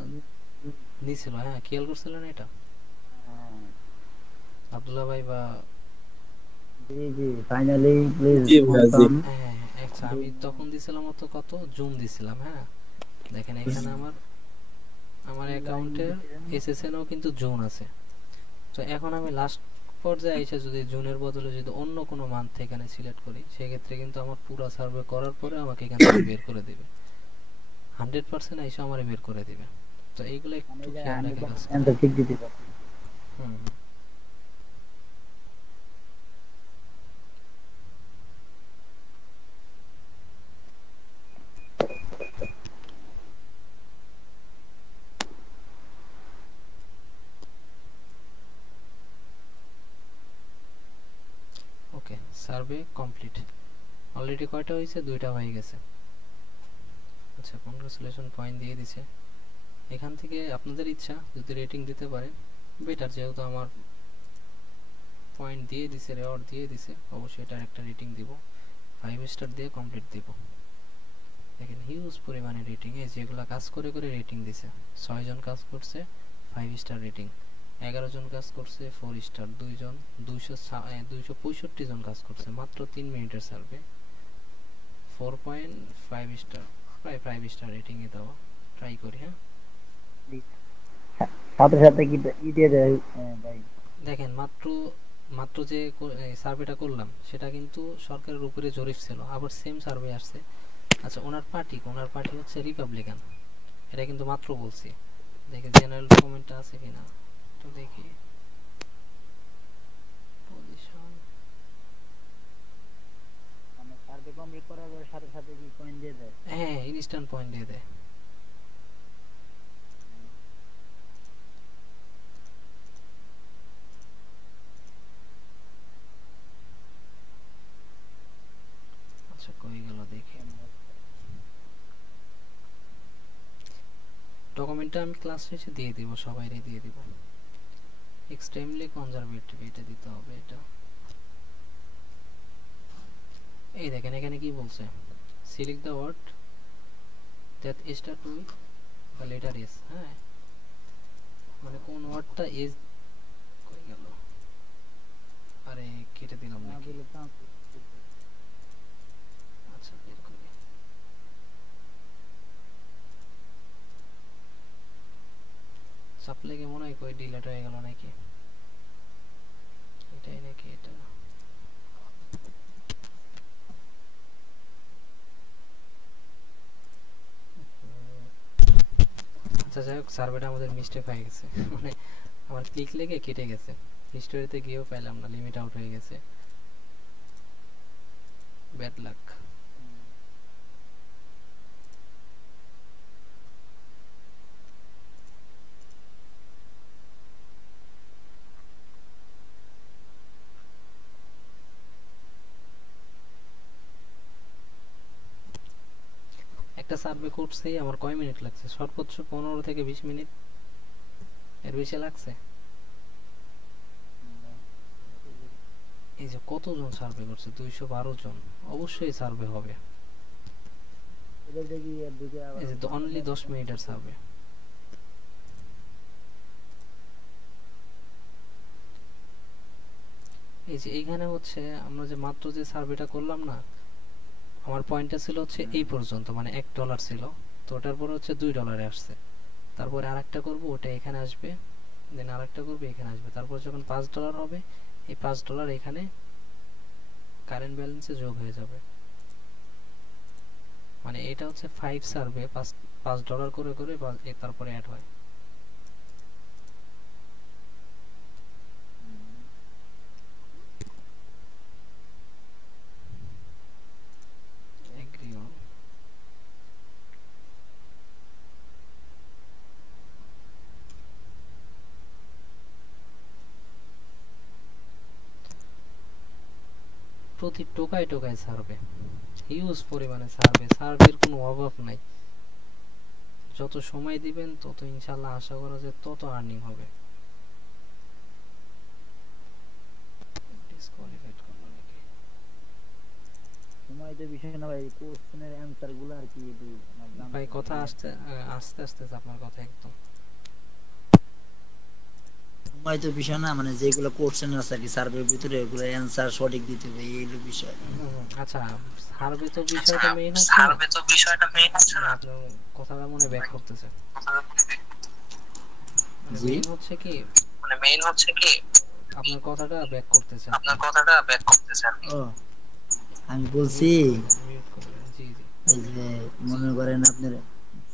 নিছিল, হ্যাঁ খেয়াল করছিলেন এটা? আব্দুল্লাহ ভাই বা জি জি ফাইনালি প্লিজ জি ভাইয়া, জি। কনফার্ম। হ্যাঁ হ্যাঁ, আচ্ছা আমি তখন দিছিলাম হতো কত, জুন দিছিলাম, হ্যাঁ দেখেন এখানে আমার আমার অ্যাকাউন্টের এসএসএনও কিন্তু জুন আছে। তো এখন আমি লাস্ট পর্যায়ে এসে যদি জুনের বদলে যদি অন্য কোনো মান্থ এখানে সিলেক্ট করি, সেক্ষেত্রে কিন্তু আমার পুরো সার্ভে করার পরে আমাকে এখান থেকে বের করে দিবে, 100% এসে আমার বের করে দিবে। তো এইগুলো একটু খেয়াল রেখে কাজ করেন। অ্যান্সার ঠিক দিতে পারছি। হুম হুম। ওকে, সার্ভে কমপ্লিট। অলরেডি কয়টা হয়েছে? 2টা হয়ে গেছে। আচ্ছা কনগ্রাচুলেশন, পয়েন্ট দিয়ে দিছে। এখান থেকে আপনাদের ইচ্ছা, যদি রেটিং দিতে পারেন বেটার, যেহেতু আমার পয়েন্ট দিয়ে দিছে, রেওয়ার্ড দিয়ে দিছে, অবশ্যই এটার একটা রেটিং দিব, 5 স্টার দিয়ে কমপ্লিট দিব। দেখেন হিউজ পরিমাণে রেটিং, এই যেগুলো কাজ করে করে রেটিং দিছে। 6 জন কাজ করছে 5 স্টার রেটিং, 11 জন কাজ করছে 4 স্টার, 2 জন 265 জন কাজ করছে, মাত্র 3 মিনিটের সার্ভে 4.5 স্টার, প্রায় 5 স্টার রেটিং এ দেওয়া। ট্রাই করি, হ্যাঁ সাথে সাথে কি ই দিয়ে দেয় ভাই? দেখেন মাত্র মাত্র যে সার্ভেটা করলাম সেটা কিন্তু সরকারের উপরে জরিপ ছিল, আবার সেম সার্ভে আসছে। আচ্ছা ওনার পার্টি হচ্ছে রিপাবলিকান, এটা কিন্তু মাত্র বলছি। দেখি জেনারেল ডকুমেন্টটা আছে কিনা, তো দেখি পজিশন। মানে সার্ভে কমপ্লিট করার পরে সাথে সাথে কি কয়েন দিয়ে দেয়? হ্যাঁ ইনস্ট্যান্ট পয়েন্ট দিয়ে দেয়। আচ্ছা কই গেল দেখি, ডকুমেন্টটা আমি ক্লাস শেষে দিয়ে দিব, সবাইরে দিয়ে দিব। এক্সট্রিমলি কনজারভেটিভ এটা দিতে হবে, এটা এই দেখেন এখানে কি বলছে, select the word that start with the letter S, হ্যাঁ মানে কোন ওয়ার্ডটা এস, কই গেল, আরে কেটে দিলাম না নাকি? দিলে চান্স। আচ্ছা বের করি, চাপ লেগে মনে হয় কই ডিলেট হয়ে গেল নাকি, এটাই নাকি এটা। আচ্ছা যাই হোক, সার্ভেটা আমাদের মিস্টেক হয়ে গেছে মানে আমার ক্লিক লেগে কেটে গেছে, হিস্টোরিতে গিয়েও পাইলাম না, লিমিট আউট হয়ে গেছে, ব্যাড লাক। একটা সার্ভে করছি আমার কয় মিনিট লাগছে, সর্বোচ্চ 15 থেকে 20 মিনিট, এর বেশি লাগছে। এই যে কতজন সার্ভে করছে, 212 জন, অবশ্যই সার্ভে হবে। এটা দেখি এর দিকে আবার এই যে অনলি 10 মিনিটের সার্ভে। এই যে এইখানে হচ্ছে আমরা যে মাত্র যে সার্ভেটা করলাম না, আমার পয়েন্টটা ছিল হচ্ছে এই পর্যন্ত, মানে $1 ছিল, তো ওটার পর হচ্ছে $2 আসছে। তারপরে আরেকটা করব, ওটা এখানে আসবে, দেন আরেকটা করব এখানে আসবে, তারপর যখন $5 হবে এই $5 এখানে কারেন্ট ব্যালেন্সে যোগ হয়ে যাবে। মানে এটা হচ্ছে 5 সার্ভে $5 করে করে তারপরে অ্যাড হয়। Agri on. প্রতি টোকায় টোকায় সার্ভে, হিউজ পরিমাণে সার্ভে, সার্ভের কোনো অভাব নাই। যত সময় দিবেন তত ইনশাল্লাহ আশা করা যায় তত আর্নিং হবে। ডিসকোয়ালিফাইড করলো নাকি? সময় তো বিষয় না ভাই, কোশ্চেনের অ্যানসার গুলো আর কি একটু আমার ভাই জানতে কথা হবে। আসতে আস্তে আস্তে আপনার কথা একদম। সময় তো বিষয় না, মানে যেগুলো কোশ্চেন আছে আর কি সার্ভের ভিতরে ওগুলো অ্যানসার সঠিক দিতে হবে, এই হলো বিষয়। আচ্ছা, সার্ভে তো বিষয়টা মেইন হচ্ছে না, মানে আপনার কথাটা মনে ব্যাক করতেছে। মানে জি মেইন হচ্ছে কি, আপনার কথাটা ব্যাক করতেছে আপনি। ও, আমি বলছি মিউট করে দেন, মিউট করে দেন। জি জি। এই যে মনে করেন আপনার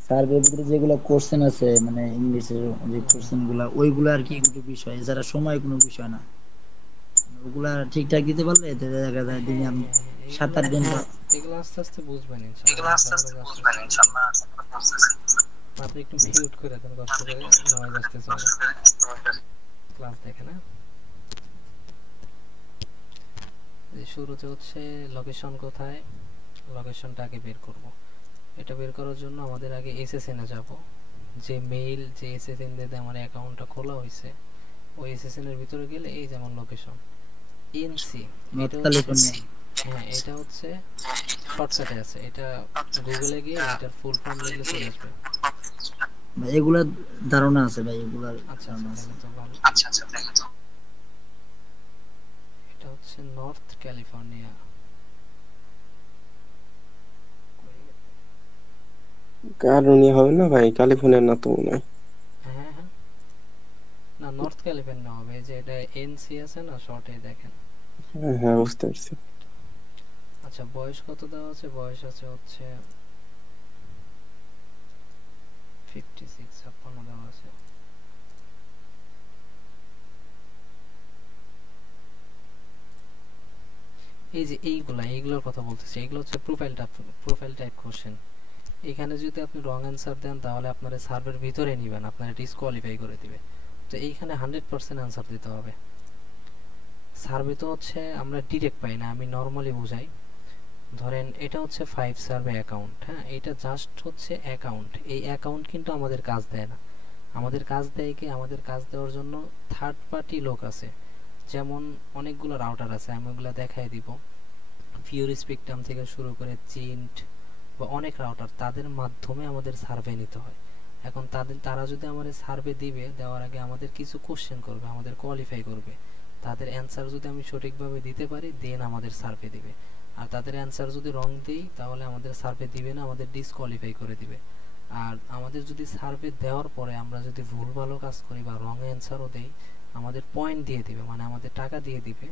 সার্ভের ভিতরে যেগুলো কোশ্চেন আছে মানে ইংলিশের যে কোশ্চেন গুলা ওইগুলো আর কি একটু বিষয়, এছাড়া সময় কোনো বিষয় না। ওগুলা ঠিকঠাক দিতে পারলে এতে দেখা যায় দিনে হ্যাঁ আমি হ্যাঁ হ্যাঁ, সাত এগুলো আট ঘন্টা এগুলো আস্তে আস্তে বুঝবেন ইনশাল্লাহ, আশা করা যায় আস্তে আস্তে বুঝবেন। আপনি একটু মিউট করে দেন কষ্ট করে, নয়েজ আসতেছে অনেক। ক্লাস দেখে না? যে শুরুতে হচ্ছে লোকেশন কোথায়, লোকেশনটা আগে বের করব। এটা বের করার জন্য আমাদের আগে এসএসএন এ যাব। যে মেইল, যে এসএসএন দিয়ে আমার অ্যাকাউন্টটা খোলা হয়েছে, ওই এসএসএন এর ভিতরে গেলে এই যেমন লোকেশন এনসি, নর্থ এটা হচ্ছে, ক্যালিফোর্নিয়া। হ্যাঁ এটা হচ্ছে শর্টকাটে আছে, এটা গুগলে গিয়ে এটার ফুল ফর্ম লিখলে চলে আসবে। ভাই এগুলা ধারণা আছে ভাই, এগুলার আচ্ছা আচ্ছা, ধারণা আছে। তাহলে তো ভালো। এটা হচ্ছে নর্থ ক্যালিফোর্নিয়া। কারণই হবে না ভাই, ক্যালিফোর্নিয়া না তো মনে হয়। হ্যাঁ হ্যাঁ, না নর্থ ক্যালিফোর্নিয়া হবে, এই যে এটা এনসি আছে না শর্টে, দেখেন। হ্যাঁ হ্যাঁ, বুঝতে পারছি। আচ্ছা, বয়স কত দেওয়া আছে? বয়স আছে হচ্ছে 56 দেওয়া আছে। এই যে এইগুলোর কথা বলতেছি, এগুলো হচ্ছে প্রোফাইল টাইপ কোশ্চেন। এখানে যদি আপনি রং অ্যান্সার দেন তাহলে আপনারা সার্ভের ভিতরে নেবেন, আপনারা ডিসকোয়ালিফাই করে দিবে। তো এইখানে 100% অ্যান্সার দিতে হবে। সার্ভে তো হচ্ছে আমরা ডিরেক্ট পাই না, আমি নর্মালি বুঝাই। ধরেন এটা হচ্ছে 5 সার্ভে অ্যাকাউন্ট, হ্যাঁ, এটা জাস্ট হচ্ছে অ্যাকাউন্ট। এই অ্যাকাউন্ট কিন্তু আমাদের কাজ দেয় না, আমাদের কাজ দেয় কি, আমাদের কাজ দেওয়ার জন্য থার্ড পার্টি লোক আছে। যেমন অনেকগুলো রাউটার আছে, আমি ওগুলো দেখাই দিব। পিওর স্পেকট্রাম থেকে শুরু করে চিন্ট বা অনেক রাউটার, তাদের মাধ্যমে আমাদের সার্ভে নিতে হয়। এখন তারা যদি আমাদের সার্ভে দিবে, দেওয়ার আগে আমাদের কিছু কোশ্চেন করবে, আমাদের কোয়ালিফাই করবে। তাদের অ্যান্সার যদি আমি সঠিকভাবে দিতে পারি দেন আমাদের সার্ভে দিবে। আর তাদের অ্যান্সার যদি রং দেই তাহলে আমাদের সার্ভে দিবে না, আমাদের ডিসকোয়ালিফাই করে দিবে। আর আমাদের যদি সার্ভে দেওয়ার পরে আমরা যদি ভুল ভালো কাজ করি বা রং অ্যান্সারও দেই, আমাদের পয়েন্ট দিয়ে দিবে, মানে আমাদের টাকা দিয়ে দিবে।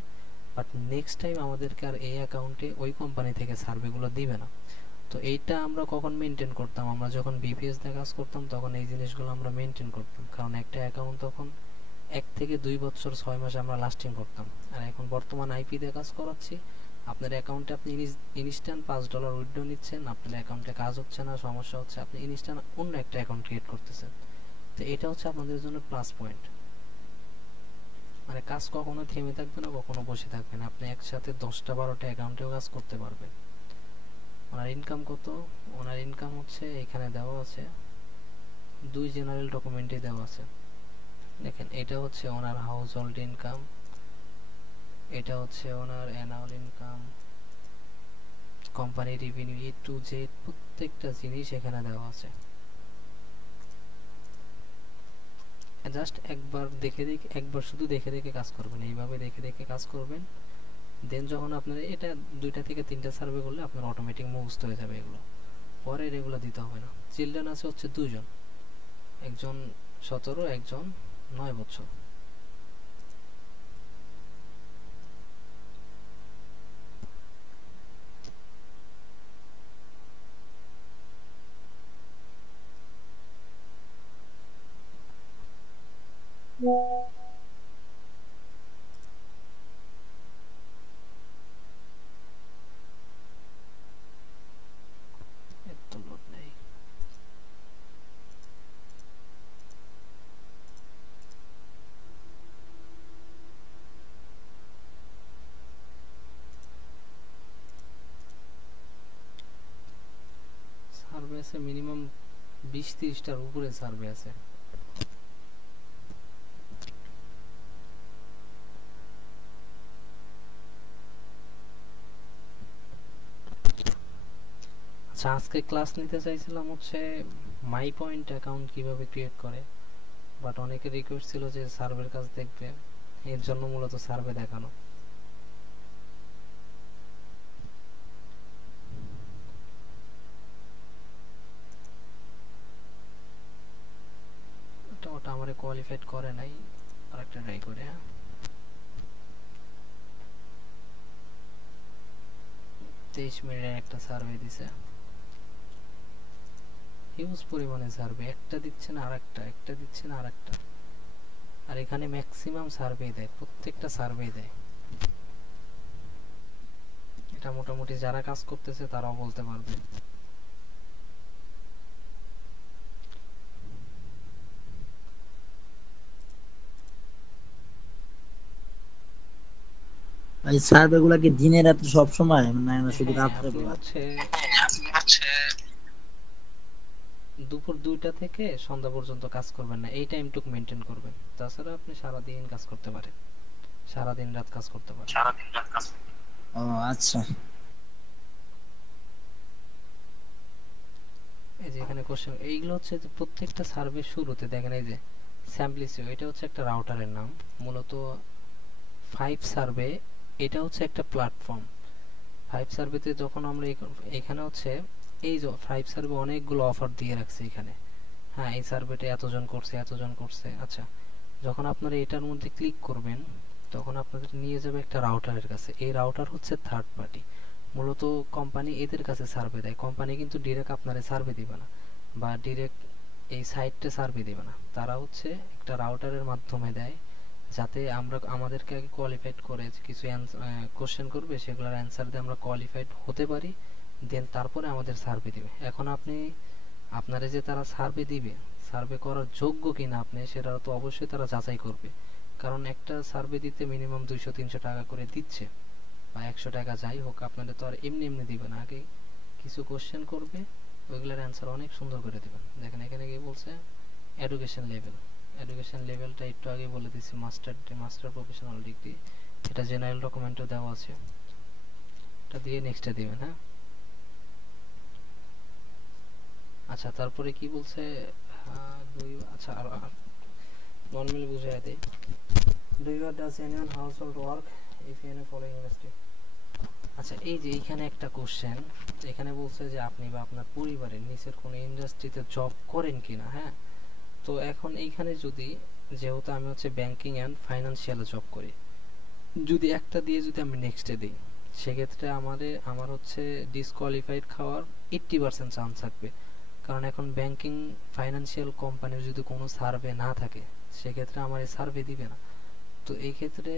বাট নেক্সট টাইম আমাদেরকে আর এই অ্যাকাউন্টে ওই কোম্পানি থেকে সার্ভেগুলো দিবে না। তো এইটা আমরা কখন মেনটেন করতাম, আমরা যখন বিপিএস দিয়ে কাজ করতাম তখন এই জিনিসগুলো আমরা মেনটেন করতাম, কারণ একটা অ্যাকাউন্ট তখন 1 থেকে 2 বছর 6 মাস আমরা লাস্টিং করতাম। আর এখন বর্তমান আইপি দিয়ে কাজ করাচ্ছি, আপনার অ্যাকাউন্টে আপনি ইনস্ট্যান্ট $5 উইথড্র নিচ্ছেন, আপনার অ্যাকাউন্টে কাজ হচ্ছে না, সমস্যা হচ্ছে, আপনি ইনস্ট্যান্ট অন্য একটা অ্যাকাউন্ট ক্রিয়েট করতেছেন। তো এটা হচ্ছে আপনাদের জন্য প্লাস পয়েন্ট। মানে কাজ কখনো থেমে থাকবে না, কখনো বসে থাকবে না, আপনি একসাথে 10টা 12টা অ্যাকাউন্টেও কাজ করতে পারবেন। ওনার ইনকাম কত? ওনার ইনকাম হচ্ছে এখানে দেওয়া আছে, 2 জেনারেল ডকুমেন্টে দেওয়া আছে। দেখেন এটা হচ্ছে ওনার হাউস হোল্ড ইনকাম, এটা হচ্ছে ওনার annual income, company revenue, A to Z প্রত্যেকটা জিনিস এখানে দেওয়া আছে। জাস্ট একবার দেখে দেখে, একবার শুধু দেখে দেখে কাজ করবেন, এইভাবে দেখে দেখে কাজ করবেন। দেন যখন আপনার এটা 2টা থেকে 3টা সার্ভে করলে আপনার অটোমেটিক মুখস্থ হয়ে যাবে এগুলো, পরে এগুলো দিতে হবে না। চিলড্রেন আছে হচ্ছে 2জন, একজন 17, একজন 9 বছর। এত লোড নেই। সার্ভে আছে মিনিমাম 20-30টার উপরে সার্ভে আছে। আচ্ছা, আজকে ক্লাস নিতে চাইছিলাম হচ্ছে মাই পয়েন্ট অ্যাকাউন্ট কিভাবে ক্রিয়েট করে, বাট অনেকের রিকোয়েস্ট ছিল যে সার্ভের কাজ দেখবে, এর জন্য মূলত সার্ভে দেখানো। ওটা আমারে কোয়ালিফাইড করে নাই, আরেকটা ট্রাই করে। হ্যাঁ, 23 মিনিটের একটা সার্ভে দিছে, হিউজ পরিমাণে সার্ভে, একটা দিচ্ছে না আরেকটা, একটা দিচ্ছে না আরেকটা। আর এখানে ম্যাক্সিমাম সার্ভে দেয়, প্রত্যেকটা সার্ভে দেয়। এটা মোটামুটি যারা কাজ করতেছে তারাও বলতে পারবে। এই সার্ভে গুলা কি দিনে রাতে সব সময়, না শুধু হ্যাঁ, রাত্রে আপনি বেলা? হচ্ছে দুপুর 2টা থেকে সন্ধ্যা পর্যন্ত কাজ করবেন না, এই টাইমটুকু মেনটেন করবেন। তাছাড়া আপনি সারাদিন কাজ করতে পারেন, সারাদিন রাত কাজ করতে পারেন। ও আচ্ছা। এই যে এখানে কোশ্চেন, এইগুলো হচ্ছে যে প্রত্যেকটা সার্ভে শুরুতে দেখেন এই যে স্যাম্পলিসিও, এটা হচ্ছে একটা রাউটারের নাম মূলত। 5 সার্ভে, এটা হচ্ছে একটা প্ল্যাটফর্ম। 5 সার্ভেতে যখন আমরা এখানে হচ্ছে এই যে 5 সার্ভে অনেকগুলো অফার দিয়ে রাখছে এখানে। হ্যাঁ, এই সার্ভেটা এতজন করছে এতজন করছে। আচ্ছা, যখন আপনারা এটার মধ্যে ক্লিক করবেন তখন আপনাদের নিয়ে যাবে একটা রাউটারের কাছে। এই রাউটার হচ্ছে থার্ড পার্টি, মূলত কোম্পানি এদের কাছে সার্ভে দেয়। কোম্পানি কিন্তু ডিরেক্ট আপনারে সার্ভে দিবে না, বা ডিরেক্ট এই সাইটে সার্ভে দিবে না। তারা হচ্ছে একটা রাউটারের মাধ্যমে দেয়, যাতে আমরা আমাদেরকে আগে কোয়ালিফাইড করে কিছু কোশ্চেন করবে, সেগুলোর অ্যান্সার দিয়ে আমরা কোয়ালিফাইড হতে পারি, দেন তারপরে আমাদের সার্ভে দিবে। এখন আপনি আপনারে যে তারা সার্ভে দিবে, সার্ভে করার যোগ্য কিনা আপনি, সেটা তো অবশ্যই তারা যাচাই করবে। কারণ একটা সার্ভে দিতে মিনিমাম 200-300 টাকা করে দিচ্ছে, বা 100 টাকা যাই হোক, আপনাদের তো আর এমনি এমনি দিবে না। আগে কিছু কোশ্চেন করবে, ওইগুলোর অ্যান্সার অনেক সুন্দর করে দেবেন। দেখেন এখানে কি বলছে, এডুকেশন লেভেল। এডুকেশন লেভেলটা একটু আগে বলে দিচ্ছি, মাস্টার প্রফেশনাল ডিগ্রি। এটা জেনারেল ডকুমেন্টও দেওয়া আছে, এটা দিয়ে নেক্সটে দিবেন। হ্যাঁ, আচ্ছা তারপরে কি বলছে, আচ্ছা আর নর্মালি বুঝাই দেই। Do you does anyone household work if you in following industry. আচ্ছা, এই যে এখানে একটা কোশ্চেন, এখানে বলছে যে আপনি বা আপনার পরিবারের নিচের কোনো ইন্ডাস্ট্রিতে জব করেন কিনা। হ্যাঁ, তো এখন এইখানে যদি, যেহেতু আমি হচ্ছে ব্যাংকিং অ্যান্ড ফাইন্যান্সিয়ালে জব করি, যদি একটা দিয়ে যদি আমি নেক্সটে দিই, সেক্ষেত্রে আমার হচ্ছে ডিসকোয়ালিফাইড খাওয়ার 80% চান্স থাকবে। কারণ এখন ব্যাংকিং ফাইন্যান্সিয়াল কোম্পানির যদি কোনো সার্ভে না থাকে, সেক্ষেত্রে আমার এই সার্ভে দিবে না। তো এই ক্ষেত্রে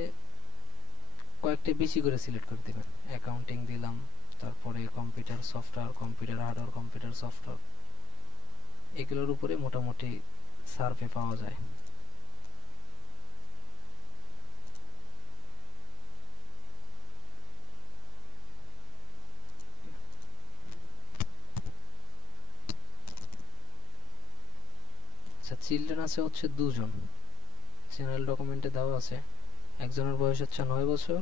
কয়েকটা বেশি করে সিলেক্ট করে দেবেন। অ্যাকাউন্টিং দিলাম, তারপরে computer software, computer hardware, computer software, এগুলোর উপরে মোটামুটি সার্ভে পাওয়া যায়। আচ্ছা, চিলড্রেন আছে হচ্ছে 2জন, জেনারেল ডকুমেন্টে দেওয়া আছে। একজনের বয়স হচ্ছে 9 বছর,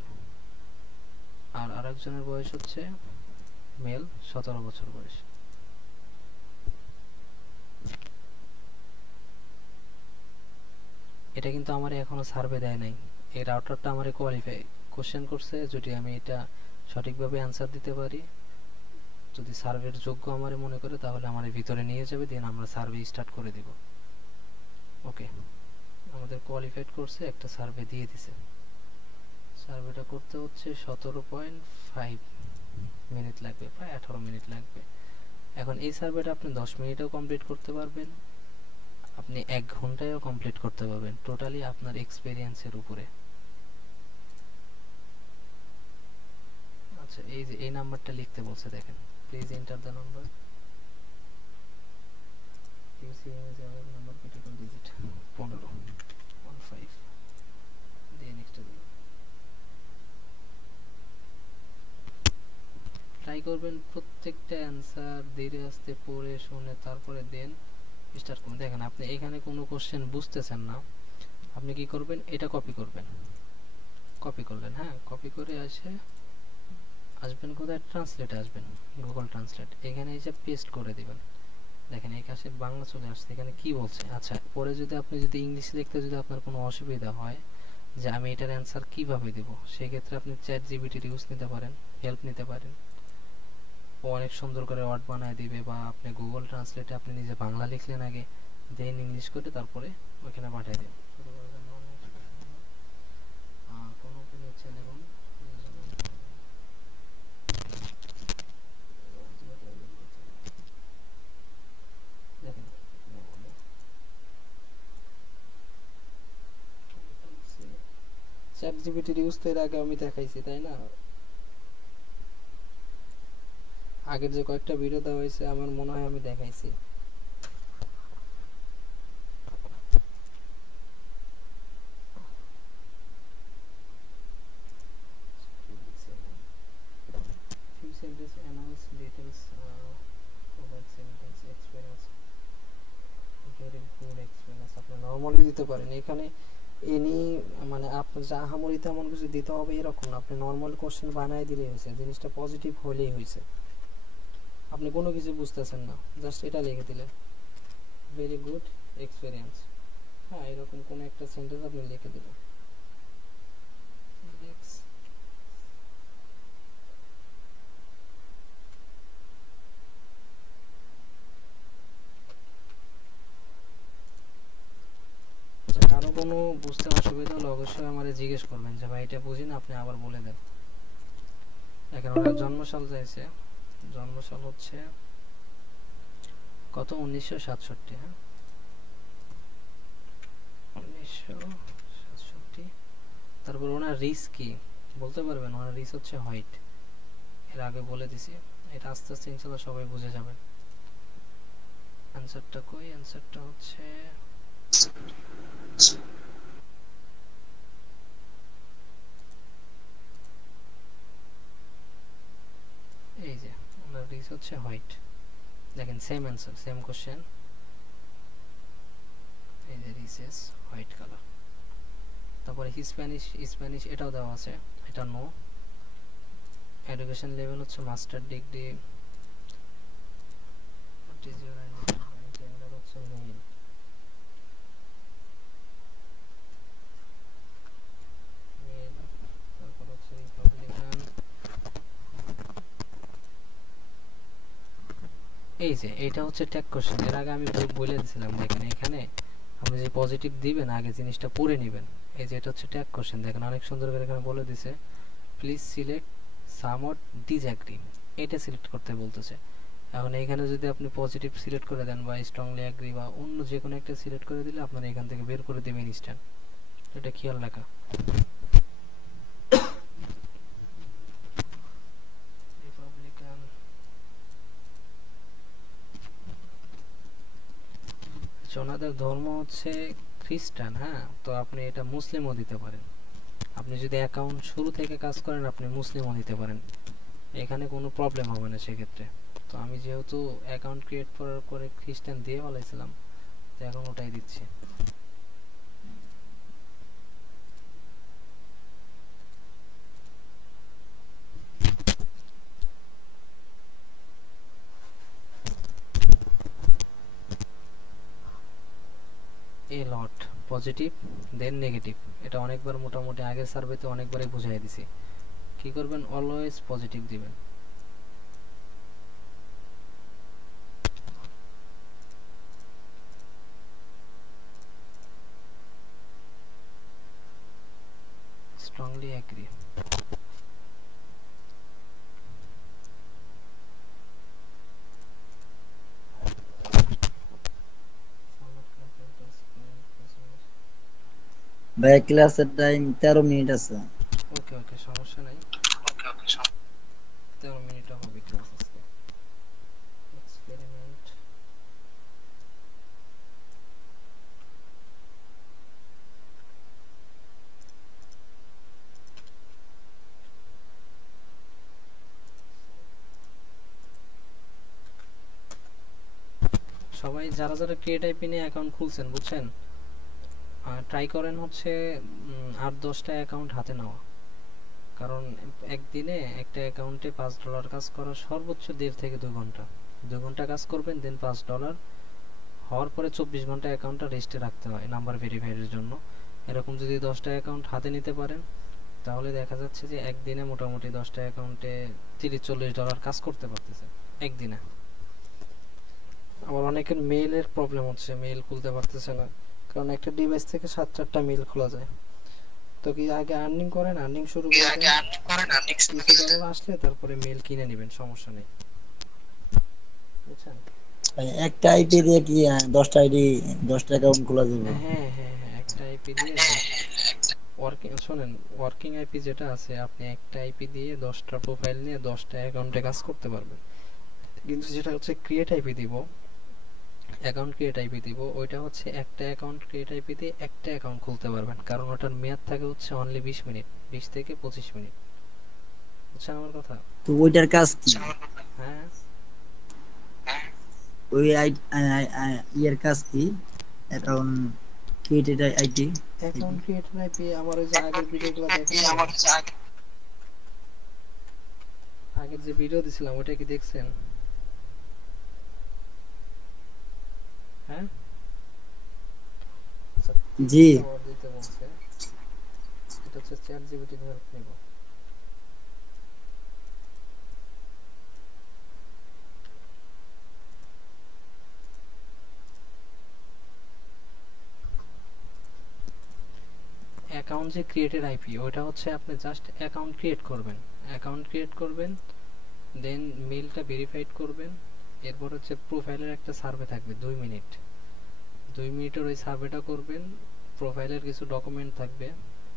আর আরেকজনের বয়স হচ্ছে মেল, 17 বছর বয়স। এটা কিন্তু আমার এখনো সার্ভে দেয় নাই। এই রাউটারটা আমারে কোয়ালিফাই কোশ্চেন করছে, যদি আমি এটা সঠিকভাবে অ্যান্সার দিতে পারি, যদি সার্ভের যোগ্য আমারে মনে করে, তাহলে আমার ভিতরে নিয়ে যাবে, দেন আমরা সার্ভে স্টার্ট করে দিব। ওকে, আমাদের কোয়ালিফাইড করছে, একটা সার্ভে দিয়ে দিছে। সার্ভেটা করতে হচ্ছে 17.5 মিনিট লাগবে, প্রায় 18 মিনিট লাগবে। এখন এই সার্ভেটা আপনি 10 মিনিটেও কমপ্লিট করতে পারবেন, আপনি 1 ঘন্টায়ও কমপ্লিট করতে পারবেন, টোটালি আপনার এক্সপেরিয়েন্সের উপরে। আচ্ছা, এই যে এই নাম্বারটা লিখতে বলছে, দেখেন, please enter the number you see image aware number critical digit 15 দিয়ে নেক্সট দিন। ট্রাই করবেন প্রত্যেকটা অ্যান্সার ধীরে আস্তে পড়ে শুনে তারপরে দেন স্টার্ট করুন। দেখেন, আপনি এখানে কোনো কোশ্চেন বুঝতেছেন না, আপনি কি করবেন, এটা কপি করবেন, কপি করলেন, হ্যাঁ, কপি করে আসবেন কোথায়, ট্রান্সলেটে আসবেন, গুগল ট্রান্সলেট, এখানে এসে পেস্ট করে দিবেন। দেখেন এই কাছে বাংলা চলে আসছে, এখানে কি বলছে। আচ্ছা, পরে যদি আপনি যদি ইংলিশ লিখতে যদি আপনার কোনো অসুবিধা হয় যে আমি এটার অ্যান্সার কিভাবে দেব, সেক্ষেত্রে আপনি চ্যাট জিপিটির ইউজ নিতে পারেন, হেল্প নিতে পারেন, ও অনেক সুন্দর করে ওয়ার্ড বানায় দিবে। বা আপনি গুগল ট্রান্সলেটে আপনি নিজে বাংলা লিখলেন আগে, দেন ইংলিশ করে তারপরে ওইখানে পাঠিয়ে দেন। কোনো নিচ্ছেন এবং দেখেন চ্যাট জিপিটির ইউজ তো এর আগে আমি দেখাইছি, তাই না? আগের যে কয়েকটা ভিডিও দেওয়া হয়েছে আমার মনে হয় আমি দেখাইছি। few sentence announce details, provide sentence experience, very good experience আপনি নরমালি দিতে পারেন। এখানে এনি মানে আপনার যা আহামরি তেমন কিছু দিতে হবে এরকম না, আপনি নর্মাল কোশ্চেন বানায় দিলেই হয়েছে, জিনিসটা পজিটিভ হলেই হয়েছে। আপনি কোনো কিছু বুঝতেছেন না, জাস্ট এটা লিখে দিলেন, ভেরি গুড এক্সপিরিয়েন্স, হ্যাঁ, এরকম কোনো একটা সেন্টেন্স আপনি লিখে দিলেন। কারো কোনো বুঝতে অসুবিধা হলে অবশ্যই আমারে জিজ্ঞেস করবেন যে ভাই এটা বুঝি না, আপনি আবার বলে দেন। এখন ওরা জন্মসাল চাইছে, জন্মসাল হচ্ছে কত, 1967, হ্যাঁ 1967। তারপর ওনার রিস কি বলতে পারবেন? ওনার রিস হচ্ছে হোয়াইট, এর আগে বলে দিছি, এটা আস্তে আস্তে ইনশাল্লাহ সবাই বুঝে যাবেন। অ্যান্সারটা কই, অ্যান্সারটা হচ্ছে এই যে, ওনার রিস হচ্ছে হোয়াইট। দেখেন সেম অ্যান্সার, সেম কোশ্চেন, এই যে রিসেস হোয়াইট কালার। তারপরে স্প্যানিশ এটাও দেওয়া আছে, এটা নো। এডুকেশন লেভেল হচ্ছে মাস্টার ডিগ্রি, জেন্ডার হচ্ছে মেল, তারপর হচ্ছে রিপাবলিকান। এই যে এটা হচ্ছে ট্যাগ কোশ্চেন, এর আগে আমি বলে দিয়েছিলাম, দেখেন এখানে আপনি যে পজিটিভ দিবেন আগে জিনিসটা পড়ে নেবেন। এই যে এটা হচ্ছে ট্যাগ কোশ্চেন, দেখেন অনেক সুন্দর করে এখানে বলে দিছে, প্লিজ সিলেক্ট সামওয়াট ডিসএগ্রি, এটা সিলেক্ট করতে বলতেছে। এখন এইখানে যদি আপনি পজিটিভ সিলেক্ট করে দেন বা স্ট্রংলি অ্যাগ্রি বা অন্য যে কোনো একটা সিলেক্ট করে দিলে আপনারা এখান থেকে বের করে দেবেন ইনস্ট্যান্ট, এটা খেয়াল রাখা। রিপাবলিকান, ওনাদের ধর্ম হচ্ছে খ্রিস্টান, হ্যাঁ, তো আপনি এটা মুসলিমও দিতে পারেন। আপনি যদি অ্যাকাউন্ট শুরু থেকে কাজ করেন আপনি মুসলিমও দিতে পারেন, এখানে কোনো প্রবলেম হবে না সেক্ষেত্রে। তো আমি যেহেতু অ্যাকাউন্ট ক্রিয়েট করার পরে খ্রিস্টান দিয়ে বলাইছিলাম, তো এখন ওটাই দিচ্ছি। এ লট পজিটিভ দেন নেগেটিভ। এটা অনেকবার মোটামুটি আগের সার্ভেতে অনেকবারই বুঝাই দিছি। কি করবেন, অলওয়েজ পজিটিভ দিবেন। Strongly agri. ভাই ক্লাসের টাইম 13 মিনিট আছে। ওকে ওকে, সমস্যা নাই। 13 মিনিটও হবে ক্লাস আজকে। এক্সপেরিমেন্ট। সবাই যারা যারা ক্রিয়েট আইপি নিয়ে অ্যাকাউন্ট খুলছেন বুঝছেন, ট্রাই করেন হচ্ছে 8-10টা অ্যাকাউন্ট হাতে নেওয়া। কারণ একদিনে একটা অ্যাকাউন্টে $5 কাজ করা সর্বোচ্চ 1.5 থেকে 2 ঘন্টা। 2 ঘন্টা কাজ করবেন, দেন $5 হওয়ার পরে 24 ঘন্টা অ্যাকাউন্টটা রেস্টে রাখতে হয় নাম্বার ভেরিফাইয়ের জন্য। এরকম যদি 10টা অ্যাকাউন্ট হাতে নিতে পারেন তাহলে দেখা যাচ্ছে যে একদিনে মোটামুটি 10টা অ্যাকাউন্টে $30-40 কাজ করতে পারতেছে একদিনে। আবার অনেকের মেইলের প্রবলেম হচ্ছে, মেইল খুলতে পারতেছে না, কারণ একটা ডিভাইস থেকে 7-8টা মেইল খোলা যায়। তো কি আগে আর্নিং করেন, আর্নিং শুরু করে দেন, কিছু ডলার আসলে তারপরে মেইল কিনে নেবেন, সমস্যা নেই, বুঝছেন? ভাই একটা আইপি দিয়ে কি 10টা আইডি 10টা অ্যাকাউন্ট খোলা যাবে? হ্যাঁ হ্যাঁ হ্যাঁ, একটা আইপি দিয়ে 10 ওয়ার্কিং, শোনেন, ওয়ার্কিং আইপি যেটা আছে আপনি একটা আইপি দিয়ে 10টা প্রোফাইল নিয়ে 10টা অ্যাকাউন্টে কাজ করতে পারবেন। কিন্তু যেটা হচ্ছে ক্রিয়েট আইপি দিব, অ্যাকাউন্ট ক্রিয়েট আইপি দিব, ওইটা হচ্ছে একটা অ্যাকাউন্ট ক্রিয়েট আইপি দিয়ে একটা অ্যাকাউন্ট খুলতে পারবেন, কারণ ওটার মেয়াদ থাকে হচ্ছে অনলি 20 মিনিট, 20 থেকে 25 মিনিট। বুঝছেন আমার কথা? তো ওইটার কাজ কি? হ্যাঁ, ওই ইয়ের কাজ কি? Account created ID. Account creator IP আমার ওই যে আগের ভিডিওগুলো দেখেন না, আগের যে ভিডিও দিছিলাম ওটা কি দেখছেন? হ্যাঁ, আচ্ছা, জি। পাওয়ার দিতে বলছে, এটা হচ্ছে চ্যাট জিপিটির হেল্প নিব। অ্যাকাউন্ট যে ক্রিয়েটেড আইপি ওটা হচ্ছে আপনি জাস্ট অ্যাকাউন্ট ক্রিয়েট করবেন, অ্যাকাউন্ট ক্রিয়েট করবেন, দেন মেইলটা ভেরিফাইড করবেন, এরপর হচ্ছে প্রোফাইলের একটা সার্ভে থাকবে 2 মিনিট, 2 মিনিটের ওই সার্ভেটা করবেন, প্রোফাইলের কিছু ডকুমেন্ট থাকবে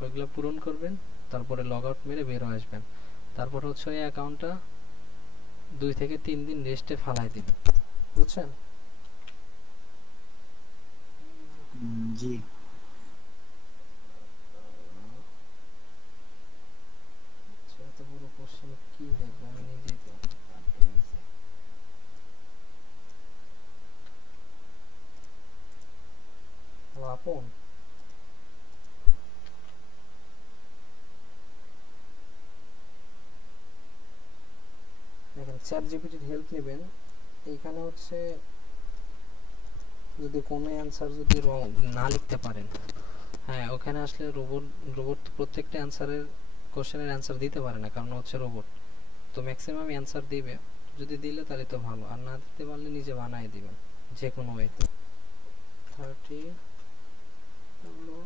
ওইগুলো পূরণ করবেন, তারপরে লগ আউট মেরে বের হয়ে আসবেন। তারপর হচ্ছে ওই অ্যাকাউন্টটা 2 থেকে 3 দিন রেস্টে ফালাই দিবেন, বুঝছেন? জি। আচ্ছা, এত বড় কোশ্চেন কি লিখবো আমি নিজেই তো আটকে গেছি। হ্যালো আপন, দেখেন চ্যাট জিপিটির হেল্প নেবেন, এইখানে হচ্ছে যদি কোনো অ্যান্সার যদি না লিখতে পারেন, হ্যাঁ ওখানে আসলে রোবট, রোবট তো প্রত্যেকটা অ্যান্সারের কোশ্চেনের অ্যান্সার দিতে পারে না, কারণ হচ্ছে রোবট, তো ম্যাক্সিমাম অ্যান্সার দিবে, যদি দিলে তাহলে তো ভালো, আর না দিতে পারলে নিজে বানায় দিবেন যে কোনো ওয়েতে। 30 হলো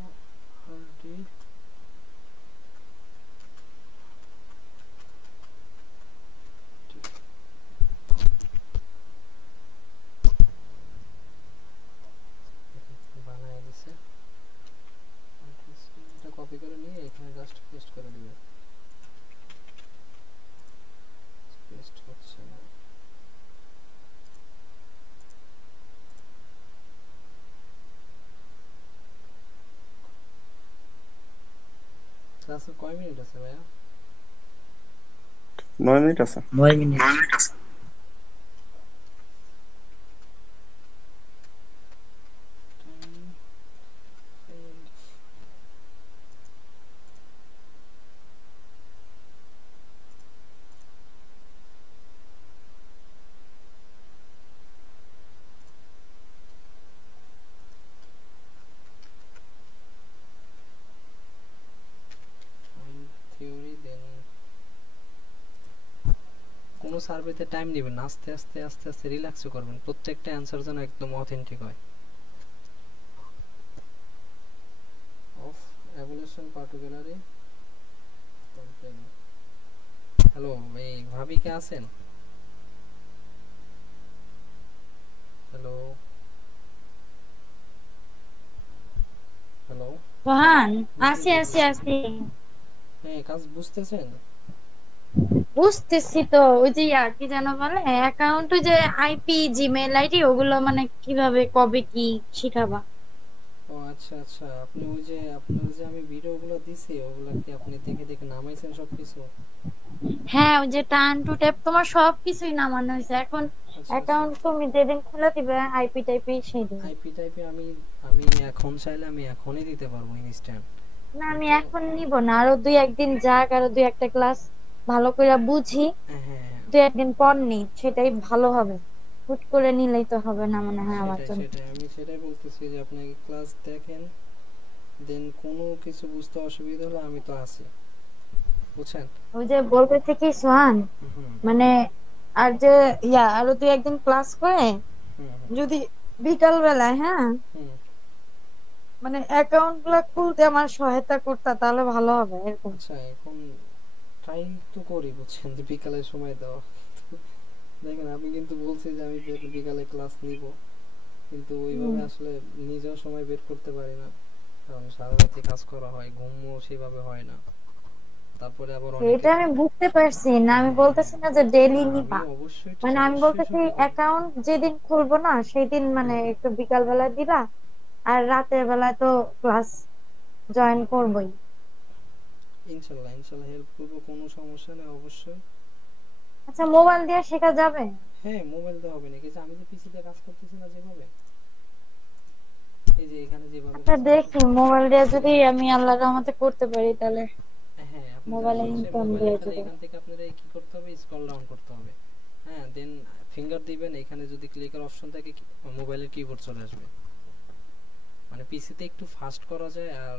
30, বানায় দিছে, এটা কপি করে নিয়ে এখানে জাস্ট পেস্ট করে দিবেন, পেস্ট হচ্ছে না। ক্লাসে কয় মিনিট আছে ভাইয়া? 9 মিনিট আছে। 9 মিনিট। কোনো সার্ভেতে টাইম নেবেন না, আস্তে আস্তে আস্তে আস্তে রিল্যাক্সও করবেন, প্রত্যেকটা অ্যান্সার যেন একদম অথেন্টিক হয়। অফ এভলিউশন পার্টিকুলারলি হ্যালো এই ভাবি কে আছেন? Hello hello. সোহান, জি আসি জি আসি বলুন। আসি। হ্যাঁ কাজ বুঝতেছেন? বুঝতেছি তো, ওই যে কি যেন বলে, অ্যাকাউন্ট যে আইপি জিমেল আইডি ওগুলো মানে কিভাবে কবে কি শিখাবা? ও আচ্ছা আচ্ছা, আপনি ওই যে আপনার যে আমি ভিডিওগুলো দিছি ওগুলা কি আপনি দেখে দেখে নামাইছেন সব কিছু? হ্যাঁ, ওই যে টার্ন টু ট্যাপ তোমার সবকিছুই নামানো হয়েছে। এখন আচ্ছা আচ্ছা। অ্যাকাউন্ট তুমি যেদিন খুলে দিবে আইপি টাইপি সেই দিন। আইপি টাইপে আমি আমি এখন চাইলে আমি এখনই দিতে পারবো ইনস্ট্যান্ট, না, আমি কিন্তু এখন নিব না, আরো দুই একদিন যাক, আরো দুই একটা ক্লাস ভালো করে বুঝি, হ্যাঁ হ্যাঁ, দুই একদিন পর নি, সেটাই ভালো হবে। হুট করে নিলেই তো হবে না মনে হয় আমার সেটাই জন্য। সেটাই আমি সেটাই বলতেছি যে আপনি ক্লাস দেখেন, দেন কোনো কিছু বুঝতে অসুবিধা হলে আমি তো আছি, বুঝছেন? ওই যে বলতেছে কি সোহান, হুম মানে আর যে আরো দুই একদিন ক্লাস করে হুম হুম যদি বিকাল বেলায়, হ্যাঁ, হুম। মানে অ্যাকাউন্ট গুলা খুলতে আমার সহায়তা করতে তাহলে ভালো হবে এরকম। আচ্ছা এখন ট্রাই তো করি, বুঝছেন, যে বিকালে সময় দেওয়া। দেখেন আমি কিন্তু বলছি যে আমি বিকালে ক্লাস নিব, কিন্তু ওইভাবে হুম। আসলে নিজেও সময় বের করতে পারি না, কারণ সারা রাতে কাজ করা হয়, ঘুমও সেভাবে হয় না। তারপরে আবার অনেকে এটা আমি বুঝতে পারছি না, আমি হ্যাঁ বলতেছি না যে ডেইলি না আমি নিবা, অবশ্যই মানে আমি অবশ্যই বলতেছি ছুটি দিব। অ্যাকাউন্ট যেদিন খুলবো না সেই দিন মানে হুম একটু বিকাল বেলায় দিবা, আর রাতের বেলায় তো ক্লাস জয়েন করবোই। ইনশাল্লাহ ইনশাল্লাহ হেল্প করবো, কোনো সমস্যা নেই অবশ্যই। আচ্ছা, মোবাইল দিয়ে শেখা যাবে? হ্যাঁ মোবাইল দেওয়া হবে নাকি, যে আমি যে পিসিতে কাজ করতেছি না যেভাবে, এই যে এখানে যেভাবে আচ্ছা কাজ দেখি, করতেছি। মোবাইল দিয়ে যদি আমি আল্লাহর রহমতে করতে পারি তাহলে হ্যাঁ আপনি জাস্ট মোবাইলে হচ্ছে ইনকাম মোবাইলে দিয়ে খালি দেবো। এখান থেকে আপনার কি করতে হবে, স্ক্রল ডাউন করতে হবে। হ্যাঁ দেন ফিঙ্গার দিবেন, এখানে যদি ক্লিকের অপশন থাকে মোবাইলের কিবোর্ড চলে আসবে। মানে পিসিতে একটু ফাস্ট করা যায় আর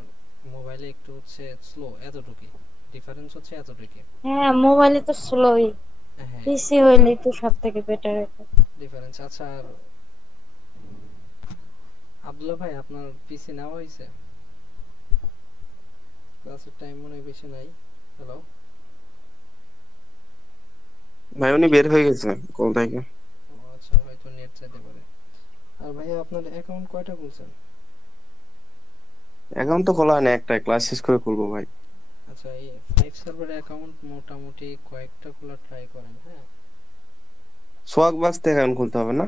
মোবাইলে একটু হচ্ছে স্লো, এতটুকুই ডিফারেন্স, হচ্ছে এতটুকুই। হ্যাঁ, মোবাইলে তো স্লোই, হ্যাঁ পিসি হইলে তো সব থেকে বেটার। ডিফারেন্স। আচ্ছা আর আব্দুল্লাহ ভাই আপনার পিসি নেওয়া হয়েছে? ক্লাসের টাইম মনে হয় বেশি নাই। হ্যালো। ভাই উনি বের হয়ে গেছে কল থেকে। ও আচ্ছা, হয়তো নেট চাইতে পারে। আর ভাইয়া আপনার অ্যাকাউন্ট কয়টা খুলছেন? অ্যাকাউন্ট তো খোলা হয় না, একটা ক্লাস শেষ করে খুলবো ভাই। আচ্ছা এই 5 সার্ভার অ্যাকাউন্ট মোটামুটি কয়েকটা খোলা ট্রাই করেন, হ্যাঁ। সোয়াগ বাক্স থেকে অ্যাকাউন্ট খুলতে হবে না?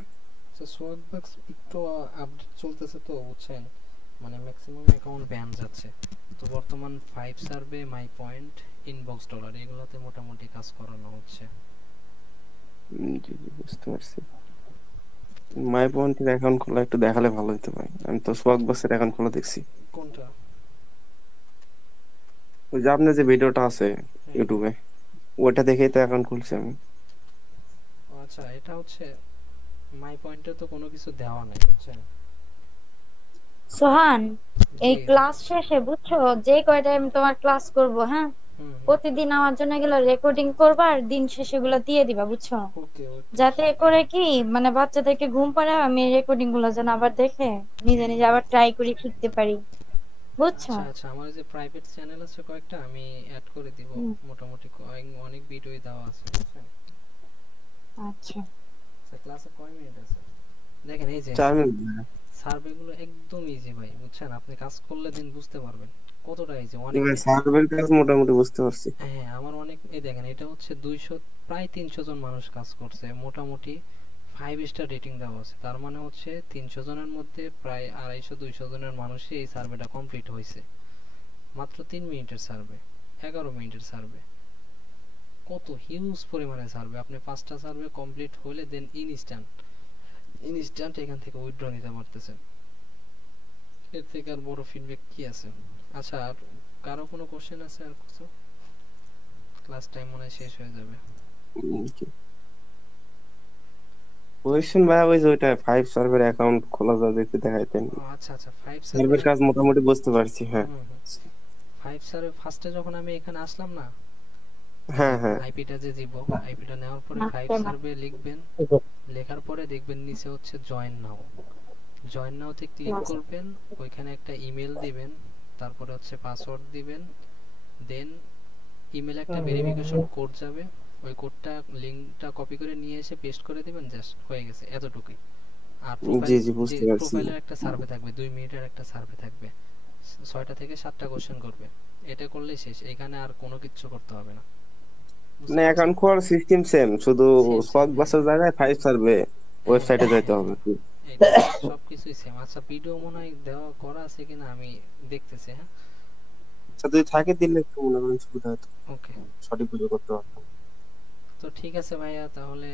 আচ্ছা সোয়াগবাক্স একটু আপডেট চলতেছে তো, বুঝছেন, মানে ম্যাক্সিমাম অ্যাকাউন্ট ব্যান যাচ্ছে। তো বর্তমান 5 survey, my point, inbox dollar এগুলোতে মোটামুটি কাজ করানো হচ্ছে। জি জি বুঝতে পারছি। মাই পয়েন্টের অ্যাকাউন্ট খোলা একটু দেখালে ভালো হতো ভাই, আমি তো সোয়াগ বাক্সের অ্যাকাউন্ট খোলা দেখছি। কোনটা? ওই যে আপনার যে ভিডিওটা আছে হ্যাঁ হ্যাঁ। ইউটিউবে, ওইটা দেখেই তো অ্যাকাউন্ট খুলছি আমি। ও আচ্ছা এটা হচ্ছে মাই পয়েন্টে তো কোনো কিছু দেওয়া নাই, বুঝছেন। সোহান, জি এই ক্লাস শেষে বুঝছো, যে কয়টা আমি তোমার ক্লাস করব, হ্যাঁ, হুম হুম। প্রতিদিন আমার জন্য এগুলো রেকর্ডিং করবা আর দিন শেষে এগুলো দিয়ে দিবা, বুঝছো? ওকে ওকে। যাতে করে কি মানে বাচ্চাদেরকে ঘুম পাড়ায় আমি রেকর্ডিং গুলো যেন আবার দেখে নিজে নিজে আবার ট্রাই করি শিখতে পারি, বুঝছো? আচ্ছা আচ্ছা, আমার যে প্রাইভেট চ্যানেল আছে কয়েকটা, আমি অ্যাড করে দিব। হুম, মোটামুটি অনেক ভিডিওই দেওয়া আছে, বুঝছেন। আচ্ছা। আচ্ছা ক্লাসে কয় মিনিট আছে? দেখেন এই যে 4 মিনিট। সার্ভেগুলো একদম ইজি ভাই, বুঝছেন, আপনি কাজ করলে দিন বুঝতে পারবেন কতটা ইজি। অনেক সার্ভের কাজ মোটামুটি বুঝতে পারছি। হ্যাঁ আমার অনেক, এই দেখেন এটা হচ্ছে 200 প্রায় 300 জন মানুষ কাজ করছে, মোটামুটি 5 স্টার রেটিং দেওয়া আছে, তার মানে হচ্ছে 300 জনের মধ্যে প্রায় 250 জনের মানুষই এই সার্ভেটা কমপ্লিট হয়েছে। মাত্র 3 মিনিটের সার্ভে, 11 মিনিটের সার্ভে, কত হিউজ পরিমাণে সার্ভে। আপনি 5টা সার্ভে কমপ্লিট হলে দেন ইনস্ট্যান্ট এখান থেকে উইথড্র নিতে পারতেছেন। এর থেকে আর বড় ফিডব্যাক কি আছে? আচ্ছা আর কারো কোনো কোশ্চেন আছে আর কিছু? ক্লাস টাইম মনে হয় শেষ হয়ে যাবে। কোয়েশ্চেন ভাই ওই যে ওইটা 5 সার্ভের অ্যাকাউন্ট খোলা যাবে একটু দেখাইতেন। ও আচ্ছা আচ্ছা 5 সার্ভের সার্ভার। কাজ মোটামুটি বুঝতে পারছি, হ্যাঁ। হুম হুম। 5 সার্ভার ফার্স্টে যখন আমি এখানে আসলাম না, হ্যাঁ হ্যাঁ আইপিটা যে দিব, আইপিটা নেওয়ার পরে 5 সার্ভে লিখবেন, লেখার পরে দেখবেন নিচে হচ্ছে জয়েন নাও। জয়েন নাওতে ক্লিক করবেন, ওইখানে একটা ইমেল দিবেন, তারপরে হচ্ছে পাসওয়ার্ড দিবেন, দেন ইমেলে একটা ভেরিফিকেশন কোড যাবে, ওই কোডটা লিংকটা কপি করে নিয়ে এসে পেস্ট করে দিবেন, জাস্ট হয়ে গেছে এতটুকুই। আর প্রোফাইল, জি জি যে বুঝতে পারছি। প্রোফাইলের একটা সার্ভে থাকবে, 2 মিনিটের একটা সার্ভে থাকবে, 6টা থেকে 7টা কোশ্চেন করবে, এটা করলেই শেষ। এখানে আর কোনো কিছু করতে হবে না, বুঝতে মানে পারছেন? অ্যাকাউন্ট খোলার সিস্টেম সেম, শুধু সেম সোয়াগ সেম, হ্যাঁ বাসের জায়গায় 5 সার্ভে হ্যাঁ ওয়েবসাইটে হ্যাঁ যাইতে হ্যাঁ, হবে কি? এইটা সবকিছুই সেম। আচ্ছা ভিডিও মনে হয় দেওয়া করা আছে কিনা আমি দেখতেছি, হ্যাঁ। আচ্ছা যদি থাকে দিলে একটু মনে করেন সুবিধা হতো, ওকে, সঠিক বুঝে করতে পারতাম। তো ঠিক আছে ভাইয়া, তাহলে